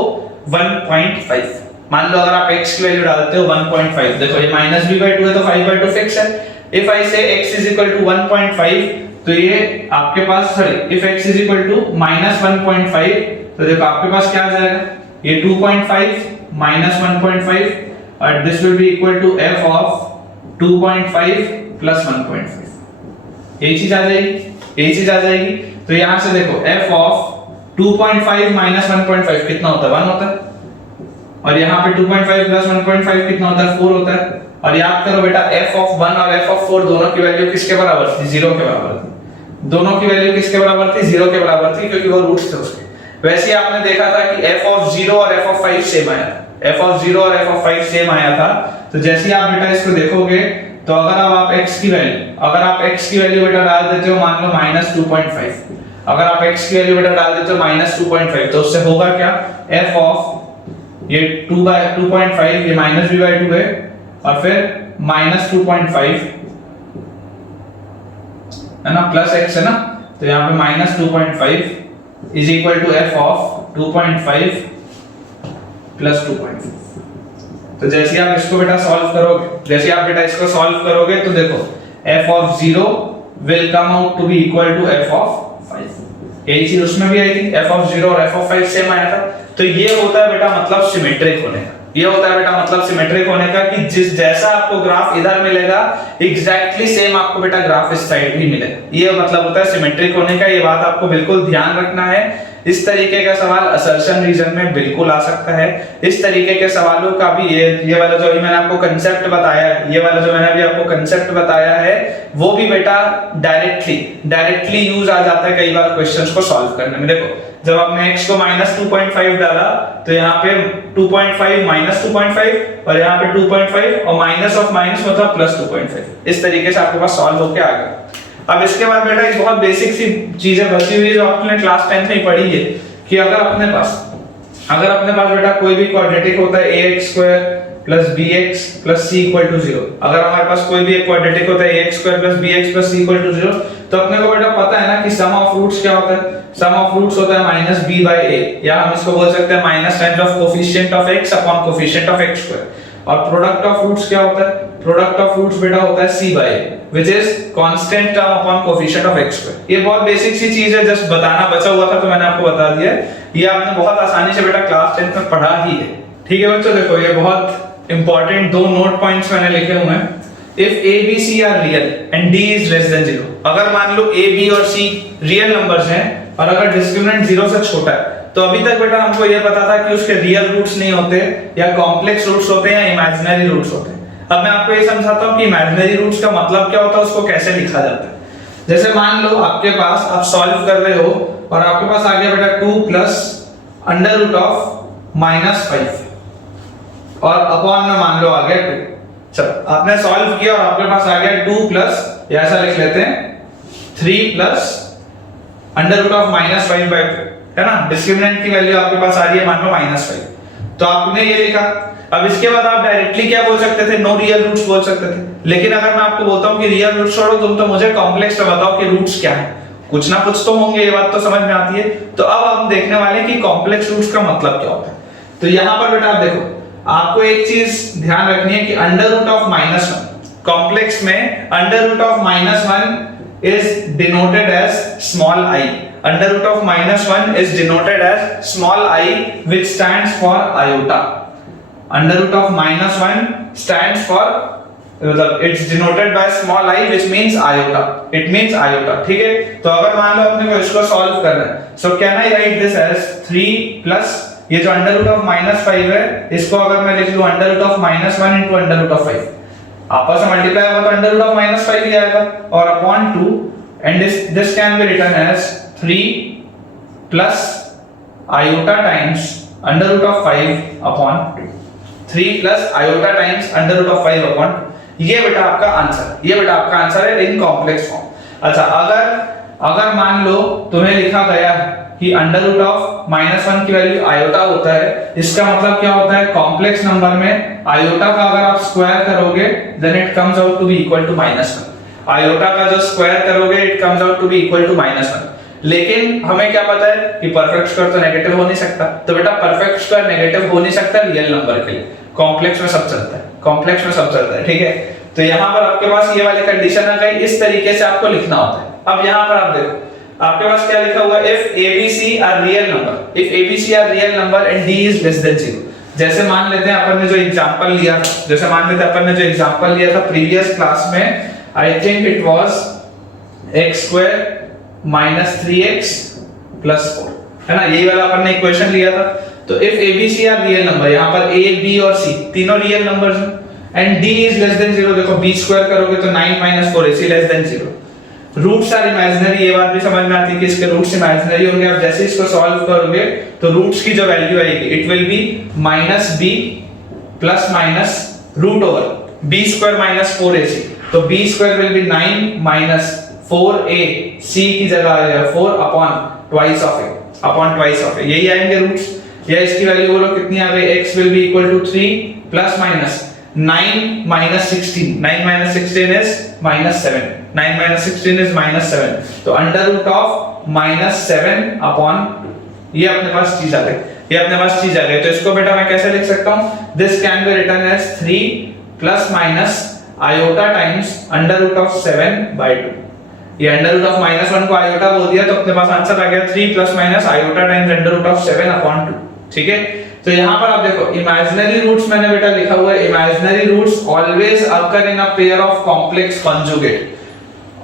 1.5, मान लो अगर आप x की वैल्यू डालते हो 1.5, देखो ये -b/2 है तो 5/2 फिक्स है, इफ आई से x इज इक्वल टू 1.5 तो ये आपके पास sorry if x is equal to -1.5 तो देखो आपके पास क्या आ जाएगा, ये 2.5 minus 1.5 and this will be equal to f of 2.5 plus 1.5, यही चीज आ जाएगी। तो यहां से देखो f of 2.5 minus 1.5 कितना होता है, 1 होता है, और यहाँ पे 2.5 plus 1.5 कितना होता है, 4 होता है। और याद करो बेटा f of 1 और f of 4 दोनों की वैल्यू किसके बराबर थी, 0 के बराबर थी। दोनों की वैल्यू किसके बराबर थी, 0 के बराबर थी, क्योंकि वो रूट्स थे उसके। वैसे ही आपने देखा था कि f of 0 और f of 5 सेम आया था, f of 0 और f of 5 सेम आया था। तो जैसे ही आप बेटा इसको देखोगे तो अगर अब आप x की वैल्यू बेटा डाल देते हो, मान लो -2.5, अगर आप x की वैल्यू बेटा डाल देते हो -2.5 तो उससे होगा क्या, f of ये 2/2.5 ये -b/2 है और फिर -2.5 है ना, प्लस x है ना, तो यहाँ पे -2.5 is equal to f of 2.5 plus 2.5। तो जैसे आप इसको बेटा सॉल्व करोगे, तो देखो f of 0 will come out to be equal to f of 5, यही चीज उसमें भी आई थी, f of 0 और f of 5 सेम आया था। तो ये होता है बेटा मतलब सिमेट्रिक होने का, कि जिस जैसा आपको ग्राफ इधर मिलेगा एग्जैक्टली सेम आपको बेटा ग्राफ इस साइड भी मिलेगा। ये मतलब होता है सिमेट्रिक होने का। ये बात आपको बिल्कुल ध्यान रखना है। इस तरीके का सवाल असर्शन रीजन में बिल्कुल आ सकता है। इस तरीके के सवालों का भी ये वाला जो मैंने आपको कंसेप्ट बताया है, वो भी बेटा डायरेक्टली यूज आ जाता है कई बार क्वेश्चंस को सॉल्व करने में। देखो जब आपने x को -2.5 डाला तो यहाँ पे 2.5 -2.5 और यहाँ पे 2.5 और माइनस ऑफ माइनस मतलब प्लस 2.5, इस तरीके से आपके पास सॉल्व होके आ गया। अब इसके बाद बेटा एक बहुत बेसिक सी चीजें बची हुई है जो आपने क्लास 10 में ही पढ़ी है, कि अगर अपने पास बेटा कोई भी क्वाड्रेटिक होता है ax² plus bx plus c equal to 0, अगर हमारे पास कोई भी एक क्वाड्रेटिक होता है ax² plus bx plus c equal to 0, तो अपने को बेटा पता है ना कि सम ऑफ रूट्स क्या होता है, सम ऑफ रूट्स होता है -b/a, या हम इसको बोल सकते हैं minus times of coefficient of x upon coefficient of x²। और प्रोडक्ट ऑफ रूट्स क्या होता है, प्रोडक्ट ऑफ रूट्स बेटा होता है c/a which is constant term upon coefficient of x²। ये बहुत बेसिक सी चीज है, जस्ट बताना बचा हुआ था तो मैंने आपको बता दिया। ये आपने बहुत आसानी से बेटा क्लास 10 में पढ़ा ही है। ठीक है बच्चों, देखो ये बहुत इंपॉर्टेंट 2 नोट पॉइंट्स मैंने लिखे हुए हैं। If a b c are real and d is less than 0, अगर मान लो a b और c रियल नंबर्स हैं और अगर डिस्क्रिमिनेंट 0 से छोटा है, तो अभी तक बेटा हमको ये पता था कि उसके रियल रूट्स नहीं होते, या कॉम्प्लेक्स रूट्स होते हैं, या इमेजिनरी रूट्स होते हैं। अब मैं आपको ये समझाता हूं कि इमेजिनरी रूट्स का मतलब क्या होता है, उसको कैसे लिखा जाता है। जैसे मान लो आपके पास आप सॉल्व कर रहे हो और आपके पास आ गया बेटा 2 प्लस अंडर रूट ऑफ -5 और अपॉन में मान लो आ गया 2। चलो आपने सॉल्व किया और आपके पास आ गया 2 प्लस, या ऐसा लिख लेते हैं 3 प्लस अंडर रूट ऑफ -5/2, है ना। डिस्क्रिमिनेंट की वैल्यू आपके पास आ रही है मान लो -5, तो आपने ये लिखा। अब इसके बाद आप डायरेक्टली क्या बोल सकते थे, नो रियल रूट्स बोल सकते थे। लेकिन अगर मैं आपको बोलता हूं कि रियल रूट्स छोड़ो तुम, तो मुझे कॉम्प्लेक्स में बताओ कि रूट्स क्या है, कुछ ना कुछ तो होंगे, ये बात तो समझ में आती है। तो अब हम देखने वाले हैं कि कॉम्प्लेक्स रूट्स का मतलब क्या होता है। तो यहां पर बेटा आप देखो, आपको एक चीज ध्यान रखनी है कि अंडर रूट ऑफ -1 कॉम्प्लेक्स में under root of -1 is denoted as small I. Under root of -1 is denoted as small I, which stands for iota. Under root of -1 stands for, it's denoted by small I, which means iota. It means iota. ठीक है। तो अगर मान लो अपने को इसको solve करना है, so can I write this as 3 plus ये जो अंडर रूट ऑफ -5 है, इसको अगर मैं लिख लूं under root of -1 into under root of 5, आपस में मल्टीप्लाई होगा तो अंडर रूट ऑफ -5 ही आएगा, और upon 2, and this can be written as 3 plus iota times under root of 5 upon 2, 3 plus iota times under root of 5 upon 2। ये बेटा आपका answer है इन कॉम्प्लेक्स फॉर्म। अच्छा अगर मान लो तुम्हें लिखा गया कि अंडर रूट ऑफ -1 की वैल्यू आयोटा होता है, इसका मतलब क्या होता है, कॉम्प्लेक्स नंबर में आयोटा का अगर आप स्क्वायर करोगे then it comes out to be equal to -1। Iota का जो स्क्वायर करोगे it comes out to be equal to -1। लेकिन हमें क्या पता है कि परफेक्ट स्क्वायर तो नेगेटिव हो नहीं सकता, तो बेटा परफेक्ट स्क्वायर नेगेटिव हो नहीं सकता रियल नंबर के लिए, कॉम्प्लेक्स में सब चलता है, ठीक है। तो यहाँ पर आपके पास ये वाली कंडीशन आ गई, इस तरीके से आपको लिखना होता है। अब यहाँ पर आप देखो आपके पास क्या लिखा हुआ है, if ABC are real number, if ABC are real number and D is less than 0। जैसे मान लेते हैं अपन ने जो एग्जांपल लिया था, जैसे मान लेते हैं अपन ने जो एग्जांपल लिया था प्रीवियस क्लास में, I think it was x² - 3x + 4, है ना, यही वाला अपन ने इक्वेशन लिया था। तो if ABC are real number, यहाँ पर A, B और C तीनों रियल नंबर्स हैं, and D is less than 0, देखो b² करोगे तो 9 - 4ac less than 0। Roots are imaginary, ये बात भी समझ में आती है कि इसके रूट्स इमेजिनरी होंगे। आप जैसे इसको सॉल्व करोगे तो रूट्स की जो वैल्यू आएगी it will B -b ± √b² - 4ac, तो b² विल बी 9 - 4ac की जगह आ जाएगा 4 अपॉन ट्वाइस ऑफ a, यही आएंगे रूट्स। या इसकी वैल्यू बोलो कितनी आ गई, x will be equal to 3 ± 9 - 16, 9 - 16 is -7, 9 - 16 is -7, तो √(-7) अपॉन ये अपने पास चीज आ गई, तो इसको बेटा मैं कैसे लिख सकता हूं, this can be written as 3 ± iota times √(7/2। ये √(-1) को आयोटा बोल दिया तो अपने पास आंसर आ गया 3 ± आयोटा टाइम्स √(7/2, ठीक है। तो यहाँ पर आप देखो इमेजिनरी रूट्स मैंने बेटा लिखा हुआ है, imaginary roots always occur in a pair of complex conjugate,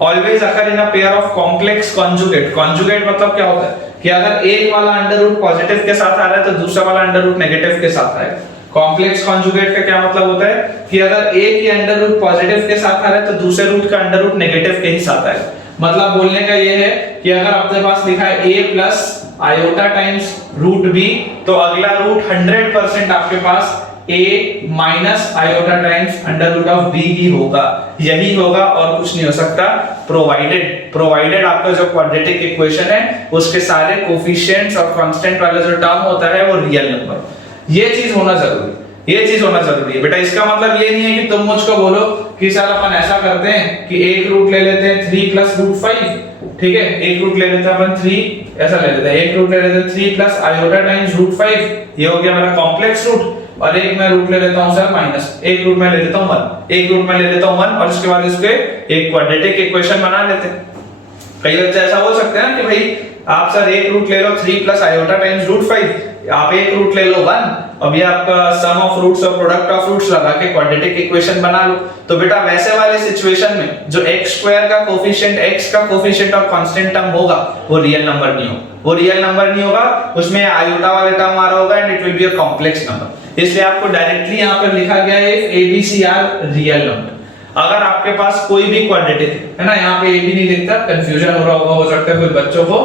always occur in a pair of complex conjugate. Conjugate मतलब क्या होता है कि अगर एक वाला अंडर रूट पॉजिटिव के साथ आ रहा है तो दूसरा वाला अंडर रूट नेगेटिव के साथ आएगा। कॉम्प्लेक्स कॉन्जुगेट का क्या मतलब होता है कि अगर एक ही अंडर रूट पॉजिटिव के साथ आ रहा है तो दूसरे रूट का अंडर रूट नेगेटिव के ही साथ आएगा। मतलब बोलने का ये है कि अगर अपने पास लिखा है a plus iota times root b, तो अगला रूट 100% आपके पास a minus iota times under root of b ही होगा, यही होगा और कुछ नहीं हो सकता, प्रोवाइडेड आपका जो क्वाड्रेटिक इक्वेशन है उसके सारे कोफिशिएंट्स और कांस्टेंट वाला जो टर्म होता है वो रियल नंबर। ये चीज होना जरूरी है बेटा। इसका मतलब ये नहीं है कि तुम मुझको बोलो कि सर अपन ऐसा करते हैं कि एक रूट ले लेते हैं 3 + √5, ठीक है, एक रूट ले लेते हैं अपन 3, ऐसा ले लेते हैं, एक रूट ले लेते हैं 3 प्लस आयोटा टाइम्स √5, ये हो गया मेरा कॉम्प्लेक्स रूट, और एक मैं रूट ले लेता हूं सर माइनस, एक रूट मैं ले लेता हूं 1, एक रूट मैं ले लेता हूं 1, और उसके बाद इसके एक क्वाड्रेटिक इक्वेशन बना लेते हैं। कई बच्चे ऐसा बोल सकते हैं ना कि भाई आप सर एक रूट ले लो 3 प्लस आयोटा टाइम्स √5, आप एक रूट ले लो 1, अब ये आपका सम ऑफ रूट्स और प्रोडक्ट ऑफ रूट्स लगा के क्वाड्रेटिक इक्वेशन बना लो। तो बेटा वैसे वाले सिचुएशन में जो x² का कोफिशिएंट, x का कोफिशिएंट और कांस्टेंट टर्म होगा वो रियल नंबर नहीं होगा, उसमें आयोटा वाले टर्म आ रहा होगा and it will be a complex number. इसलिए आपको डायरेक्टली यहां पर लिखा गया है if ABC are real number. अगर आपके पास कोई भी क्वाड्रेटिक है ना, यहाँ पे a भी नहीं लिखता, कंफ्यूजन हो रहा होगा, हो सकता है कुछ बच्चों को,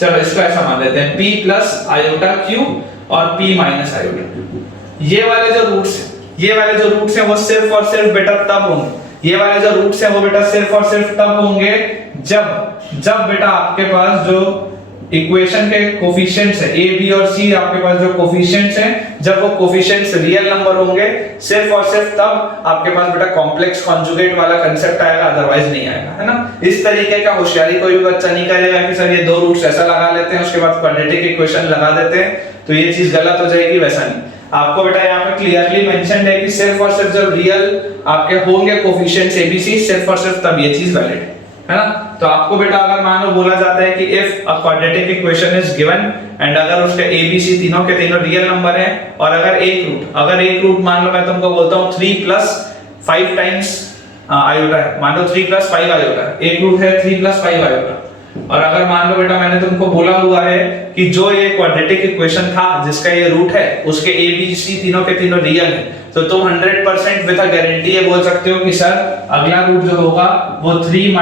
चलो इसको ऐसा मान लेते हैं p प्लस आयोटा q और p माइनस आयोटा। ये वाले जो रूट्स हैं वो सिर्फ और सिर्फ बेटा तब होंगे, ये वाले जो रूट्स हैं वो बेटा सिर्फ और सिर्फ तब होंगे जब बेटा आपके पास जो इक्वेशन के कोफिशिएंट्स है a b और c, आपके पास जो कोफिशिएंट्स हैं जब वो कोफिशिएंट्स रियल नंबर होंगे, सिर्फ और सिर्फ तब आपके पास बेटा कॉम्प्लेक्स कॉन्जुगेट वाला कांसेप्ट आएगा, अदरवाइज नहीं आएगा, है ना। इस तरीके का होशियारी कोई भी बच्चा नहीं करेगा कि सर ये दो रूट्स ऐसा लगा लेते हैं उसके बाद क्वाड्रेटिक इक्वेशन लगा देते हैं, तो ये चीज गलत हो जाएगी, वैसा नहीं। आपको बेटा यहाँ पे क्लियरली मेंशन्ड है कि सिर्फ और सिर्फ जब रियल आपके होंगे कोफिशिएंट्स ABC, सिर्फ और सिर्फ तब ये चीज वैलिड है ना। तो आपको बेटा अगर मान लो बोला जाता है कि if a quadratic equation is given and अगर उसके ABC तीनों के तीनों रियल नंबर हैं, और अगर एक रूट मान लो मैं तुमको बोलता हूँ 3 + 5 टाइम्स आयोटा है, मान लो 3 + 5 आयोटा है, एक रूट है 3 + 5 आयोटा, और अगर मान लो बेटा मैंने तुमको बोला हुआ है कि जो ये क्वाड्रेटिक इक्वेशन था जिसका ये रूट है उसके ABC तीनों के तीनों रियल है, तो तुम 100% विद अ गारंटी ये बोल सकते हो कि सर अगला रूट जो होगा वो 3 -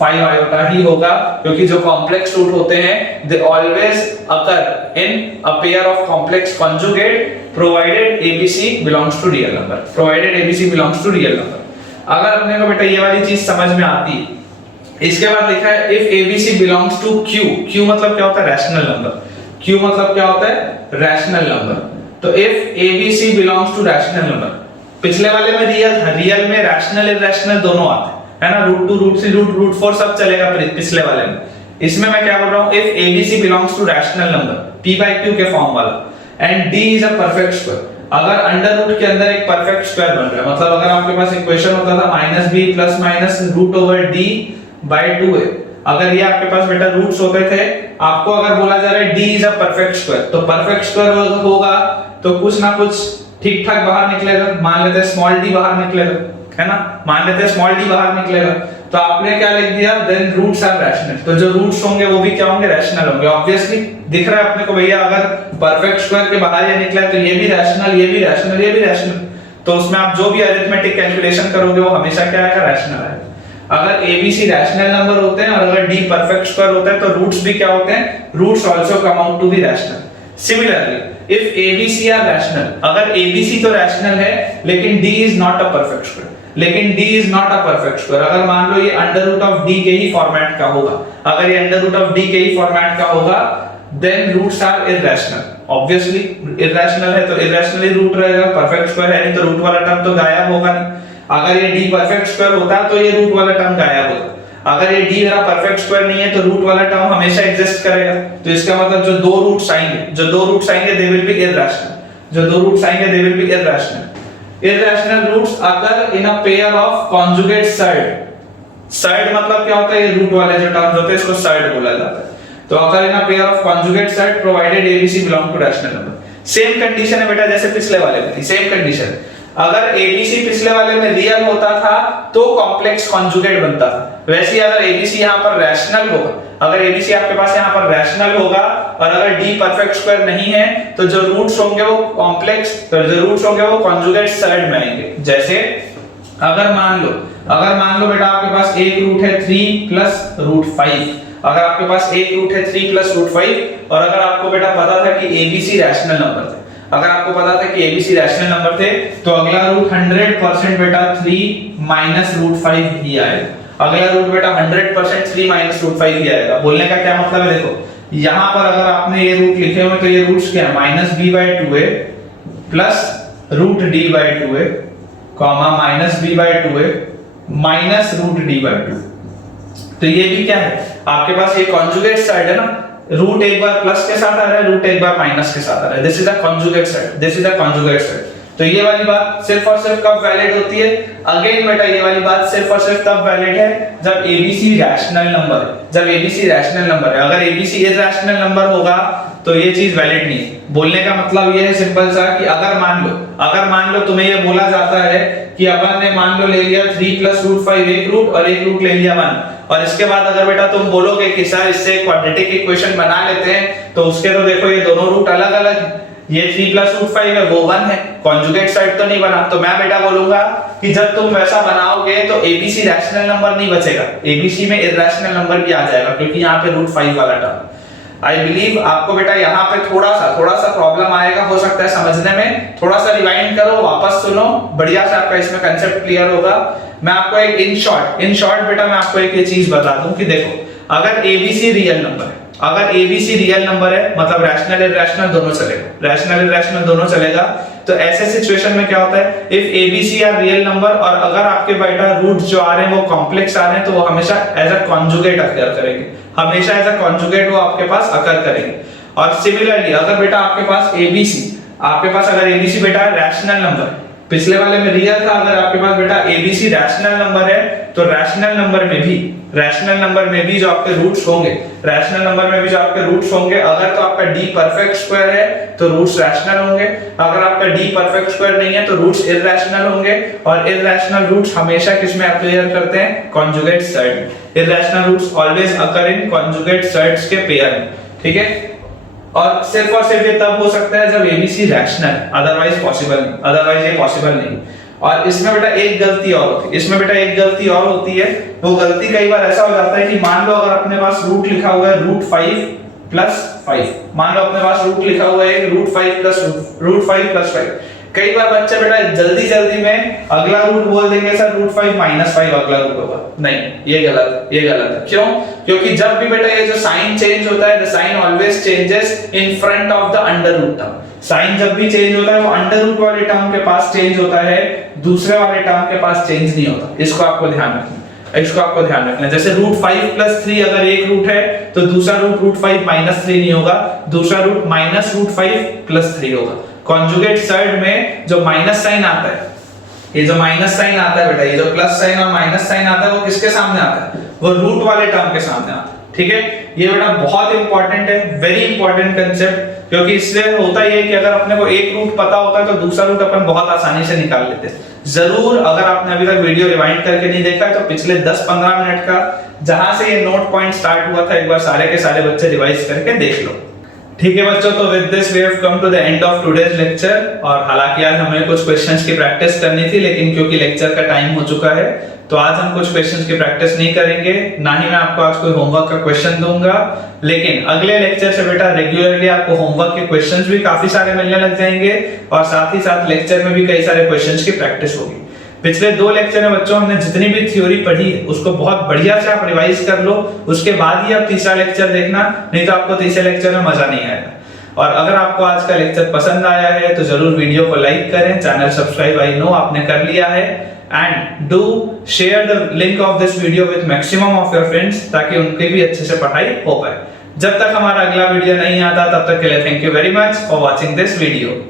5 आयोटा ही होगा, क्योंकि जो कॉम्प्लेक्स रूट होते हैं they always occur in a pair of complex conjugate provided ABC belongs to real number. अगर अपने को बेटा ये वाली चीज समझ में आती है, इसके बाद लिखा है if ABC belongs to Q मतलब क्या होता है, रैशनल नंबर। तो if ABC belongs to rational number, पिछले वाले में रियल में रैशनल इरैशनल दोनों आते हैं, है ना, √2 √3 √4 सब चलेगा पिछले वाले में। इसमें मैं क्या बोल रहा हूं, if ABC belongs to rational number p/q के फॉर्म वाला and D is a perfect square. अगर अंडर रूट के अंदर एक परफेक्ट स्क्वायर बन रहा है, मतलब अगर आपके पास इक्वेशन होता था -b plus minus √d by 2a, अगर ये आपके पास बेटा रूट्स होते थे, आपको अगर बोला जा रहा है d is a perfect square, तो परफेक्ट स्क्वायर होगा तो कुछ ना कुछ ठीक ठाक बाहर निकलेगा। मान लेते हैं स्मॉल d बाहर निकलेगा, है ना, मान लेते हैं स्मॉल d बाहर निकलेगा, तो आपने क्या लिख दिया, देन रूट्स आर रैशनल, तो जो रूट्स होंगे वो भी क्या होंगे, रैशनल होंगे। ऑब्वियसली दिख रहा है अपने को भैया, अगर परफेक्ट स्क्वायर के बाहर ये निकला तो ये भी रैशनल, ये भी रैशनल, ये भी रैशनल, तो उसमें आप जो भी अरिथमेटिक कैलकुलेशन करोगे वो हमेशा क्या आएगा, रैशनल आएगा। अगर abc रैशनल नंबर होते हैं और अगर d परफेक्ट स्क्वायर होता है तो रूट्स भी क्या होते हैं, roots also come out to be rational. Similarly if abc are rational, अगर abc तो रैशनल है लेकिन d is not a perfect square, लेकिन d is not a perfect square, अगर मान लो ये अंडर रूट ऑफ d के ही फॉर्मेट का होगा, अगर ये अंडर रूट ऑफ d के ही फॉर्मेट का होगा, then roots are irrational. Obviously irrational है तो इररेशनली रूट रहेगा, परफेक्ट स्क्वायर है नहीं तो रूट वाला टर्म तो गायब होगा नहीं। अगर ये d परफेक्ट स्क्वायर होता तो ये रूट वाला टर्म गायब होता, अगर ये d मेरा परफेक्ट स्क्वायर नहीं है तो रूट वाला टर्म हमेशा एग्जिस्ट करेगा। तो इसका मतलब जो दो रूट्स आएंगे दे विल बी इररेशनल, जो दो रूट्स आएंगे they will be irrational. Irrational roots अगर in a pair of conjugate side, side मतलब क्या होता है, ये रूट वाले जो टर्म्स होते हैं इसको साइड बोला जाता है। तो अगर in a pair of conjugate side provided abc belong to rational number. Same condition है बेटा जैसे पिछले वाले में थी, सेम कंडीशन। अगर abc पिछले वाले में रियल होता था तो कॉम्प्लेक्स कॉन्जुगेट बनता था, वैसे ही अगर abc यहां पर रैशनल होगा, अगर abc आपके पास यहां पर रैशनल होगा और अगर d परफेक्ट स्क्वायर नहीं है तो जो रूट्स होंगे वो कॉम्प्लेक्स, तो जो रूट्स होंगे वो कॉन्जुगेट साइड में आएंगे। जैसे अगर मान लो बेटा आपके पास एक रूट है 3 प्लस √5, अगर आपके पास एक रूट है 3 प्लस √5 और अगर आपको बेटा पता था कि abc रैशनल नंबर थे, अगर आपको पता था कि abc रैशनल नंबर थे तो अगला रूट 100% बेटा 3 माइनस √5 ही आएगा। अगला रूट बेटा 100% 3 माइनस √5 ही आएगा। बोलने का क्या मतलब है, देखो यहां पर अगर आपने ये रूट लिखे हुए तो ये रूट्स क्या है, -b/2a plus √d/2a comma -b/2a minus √d/2। तो ये भी क्या है, आपके पास ये कॉन्जुगेट साइड है ना, रूट एक बार प्लस के साथ आ रहा है, रूट एक बार माइनस के साथ आ रहा है, this is a conjugate side, this is a conjugate side. तो ये वाली बात सिर्फ और सिर्फ कब वैलिड होती है, अगेन बेटा ये वाली बात सिर्फ और सिर्फ तब वैलिड है जब abc रैशनल नंबर है, जब abc रैशनल नंबर है। अगर abc इररेशनल नंबर होगा तो ये चीज वैलिड नहीं है। बोलने का मतलब ये है सिंपल सा कि अगर मान लो तुम्हें ये बोला जाता है कि अपन ने मान लो ले लिया 3 प्लस √5 एक रूट और एक रूट ले लिया 1, और इसके बाद अगर बेटा तुम बोलोगे कि सर इससे क्वाड्रेटिक इक्वेशन बना लेते हैं, तो उसके तो देखो ये दोनों रूट अलग अलग है, ये 3 प्लस √5 है वो 1 है, कॉन्जुगेट साइड तो नहीं बना। तो मैं बेटा बोलूंगा कि जब तुम वैसा बनाओगे तो abc रैशनल नंबर नहीं बचेगा, abc में इररेशनल नंबर भी आ जाएगा क्योंकि यहाँ पे √5 वाला टर्म। आई बिलीव आपको बेटा यहाँ पे थोड़ा सा प्रॉब्लम आएगा, हो सकता है समझने में, थोड़ा सा रिवाइंड करो, वापस सुनो, बढ़िया से आपका इसमें कांसेप्ट क्लियर होगा। मैं आपको एक इन शॉर्ट बेटा मैं आपको एक ये चीज बता दूं कि देखो अगर abc रियल नंबर है, अगर abc रियल नंबर है मतलब रैशनल इररेशनल दोनों चलेगा, रैशनल इररेशनल दोनों चलेगा। तो ऐसे सिचुएशन में क्या होता है, if abc are real number और अगर आपके बेटा रूट जो आ रहे हैं वो कॉम्प्लेक्स आ रहे हैं तो वो हमेशा एज अ कॉन्जुगेट अकर करेंगे, हमेशा एज अ कॉन्जुगेट वो आपके पास अकर करेंगे। और सिमिलरली अगर बेटा आपके पास अगर abc बेटा रैशनल नंबर, पिछले वाले में रियल था, अगर आपके पास बेटा abc रैशनल नंबर है तो रैशनल नंबर में भी जो आपके रूट्स होंगे, अगर तो आपका d परफेक्ट स्क्वायर है तो रूट्स रैशनल होंगे, अगर आपका d परफेक्ट स्क्वायर नहीं है तो रूट्स इररेशनल होंगे। और इररेशनल रूट्स हमेशा किसमें अपीयर करते हैं, conjugate side. Irrational roots always occur in conjugate sides के पेयर में, ठीक है। और सिर्फ ये तब हो सकता है जब abc रैशनल है, अदरवाइज ये पॉसिबल नहीं। और इसमें बेटा एक गलती और होती है, वो गलती कई बार ऐसा हो जाता है कि मान लो अगर अपने पास रूट लिखा हुआ है √5 प्लस 5, मान लो अपने पास रूट लिखा हुआ है √5 प्लस 5, कई बार बच्चे बेटा जल्दी में अगला रूट बोल देंगे सर √5 माइनस 5 अगला रूट होगा, नहीं ये गलत है। क्यों? क्योंकि जब भी बेटा ये जो साइन चेंज होता है, the sign always changes in front of the under root term. Sign जब भी चेंज होता है वो अंडर रूट वाले टर्म के पास चेंज होता है, दूसरे वाले टर्म के पास चेंज नहीं होता। इसको आपको ध्यान रखना। जैसे √5 प्लस 3 अगर एक रूट है तो दूसरा रूट √5 माइनस 3 नहीं होगा, दूसरा रूट माइनस √5 प्लस 3 होगा। कॉन्जुगेट सर्ड में जो माइनस साइन आता है, ये जो माइनस साइन आता है बेटा, ये जो प्लस साइन और माइनस साइन आता है वो किसके सामने आता है? वो रूट वाले टर्म के सामने आता है। ठीक है, ये बेटा बहुत इंपॉर्टेंट है, वेरी इंपॉर्टेंट कंसेप्ट, क्योंकि इससे होता ही है कि अगर अपने को एक रूट पता होता है तो दूसरा रूट अपन बहुत आसानी से निकाल लेते हैं। जरूर अगर आपने अभी तक वीडियो रिवाइंड करके नहीं देखा है तो पिछले 10-15 मिनट का जहां से ये नोट पॉइंट स्टार्ट हुआ था एक बार सारे के सारे बच्चे रिवाइज करके देख लो। ठीक है बच्चों, तो with this we have come to the end of today's lecture. और हालांकि आज हमें कुछ क्वेश्चंस की प्रैक्टिस करनी थी, लेकिन क्योंकि लेक्चर का टाइम हो चुका है तो आज हम कुछ क्वेश्चंस की प्रैक्टिस नहीं करेंगे, ना ही मैं आपको आज कोई होमवर्क का क्वेश्चन दूंगा। लेकिन अगले लेक्चर से बेटा रेगुलरली आपको होमवर्क के क्वेश्चंस भी काफी सारे मिलने लग जाएंगे और साथ ही साथ लेक्चर में भी कई सारे क्वेश्चंस की प्रैक्टिस होगी। पिछले 2 लेक्चर में बच्चों हमने जितनी भी थ्योरी पढ़ी है उसको बहुत बढ़िया से आप रिवाइज कर लो, उसके बाद ही आप तीसरा लेक्चर देखना, नहीं तो आपको तीसरे लेक्चर में मजा नहीं आएगा। और अगर आपको आज का लेक्चर पसंद आया है तो जरूर वीडियो को लाइक करें, चैनल सब्सक्राइब आई नो आपने कर लिया है, and do share the link of this video with maximum of your friends ताकि उनकी भी अच्छे से पढ़ाई हो पाए। जब तक हमारा अगला वीडियो नहीं आता तब तक के लिए thank you very much for watching this video.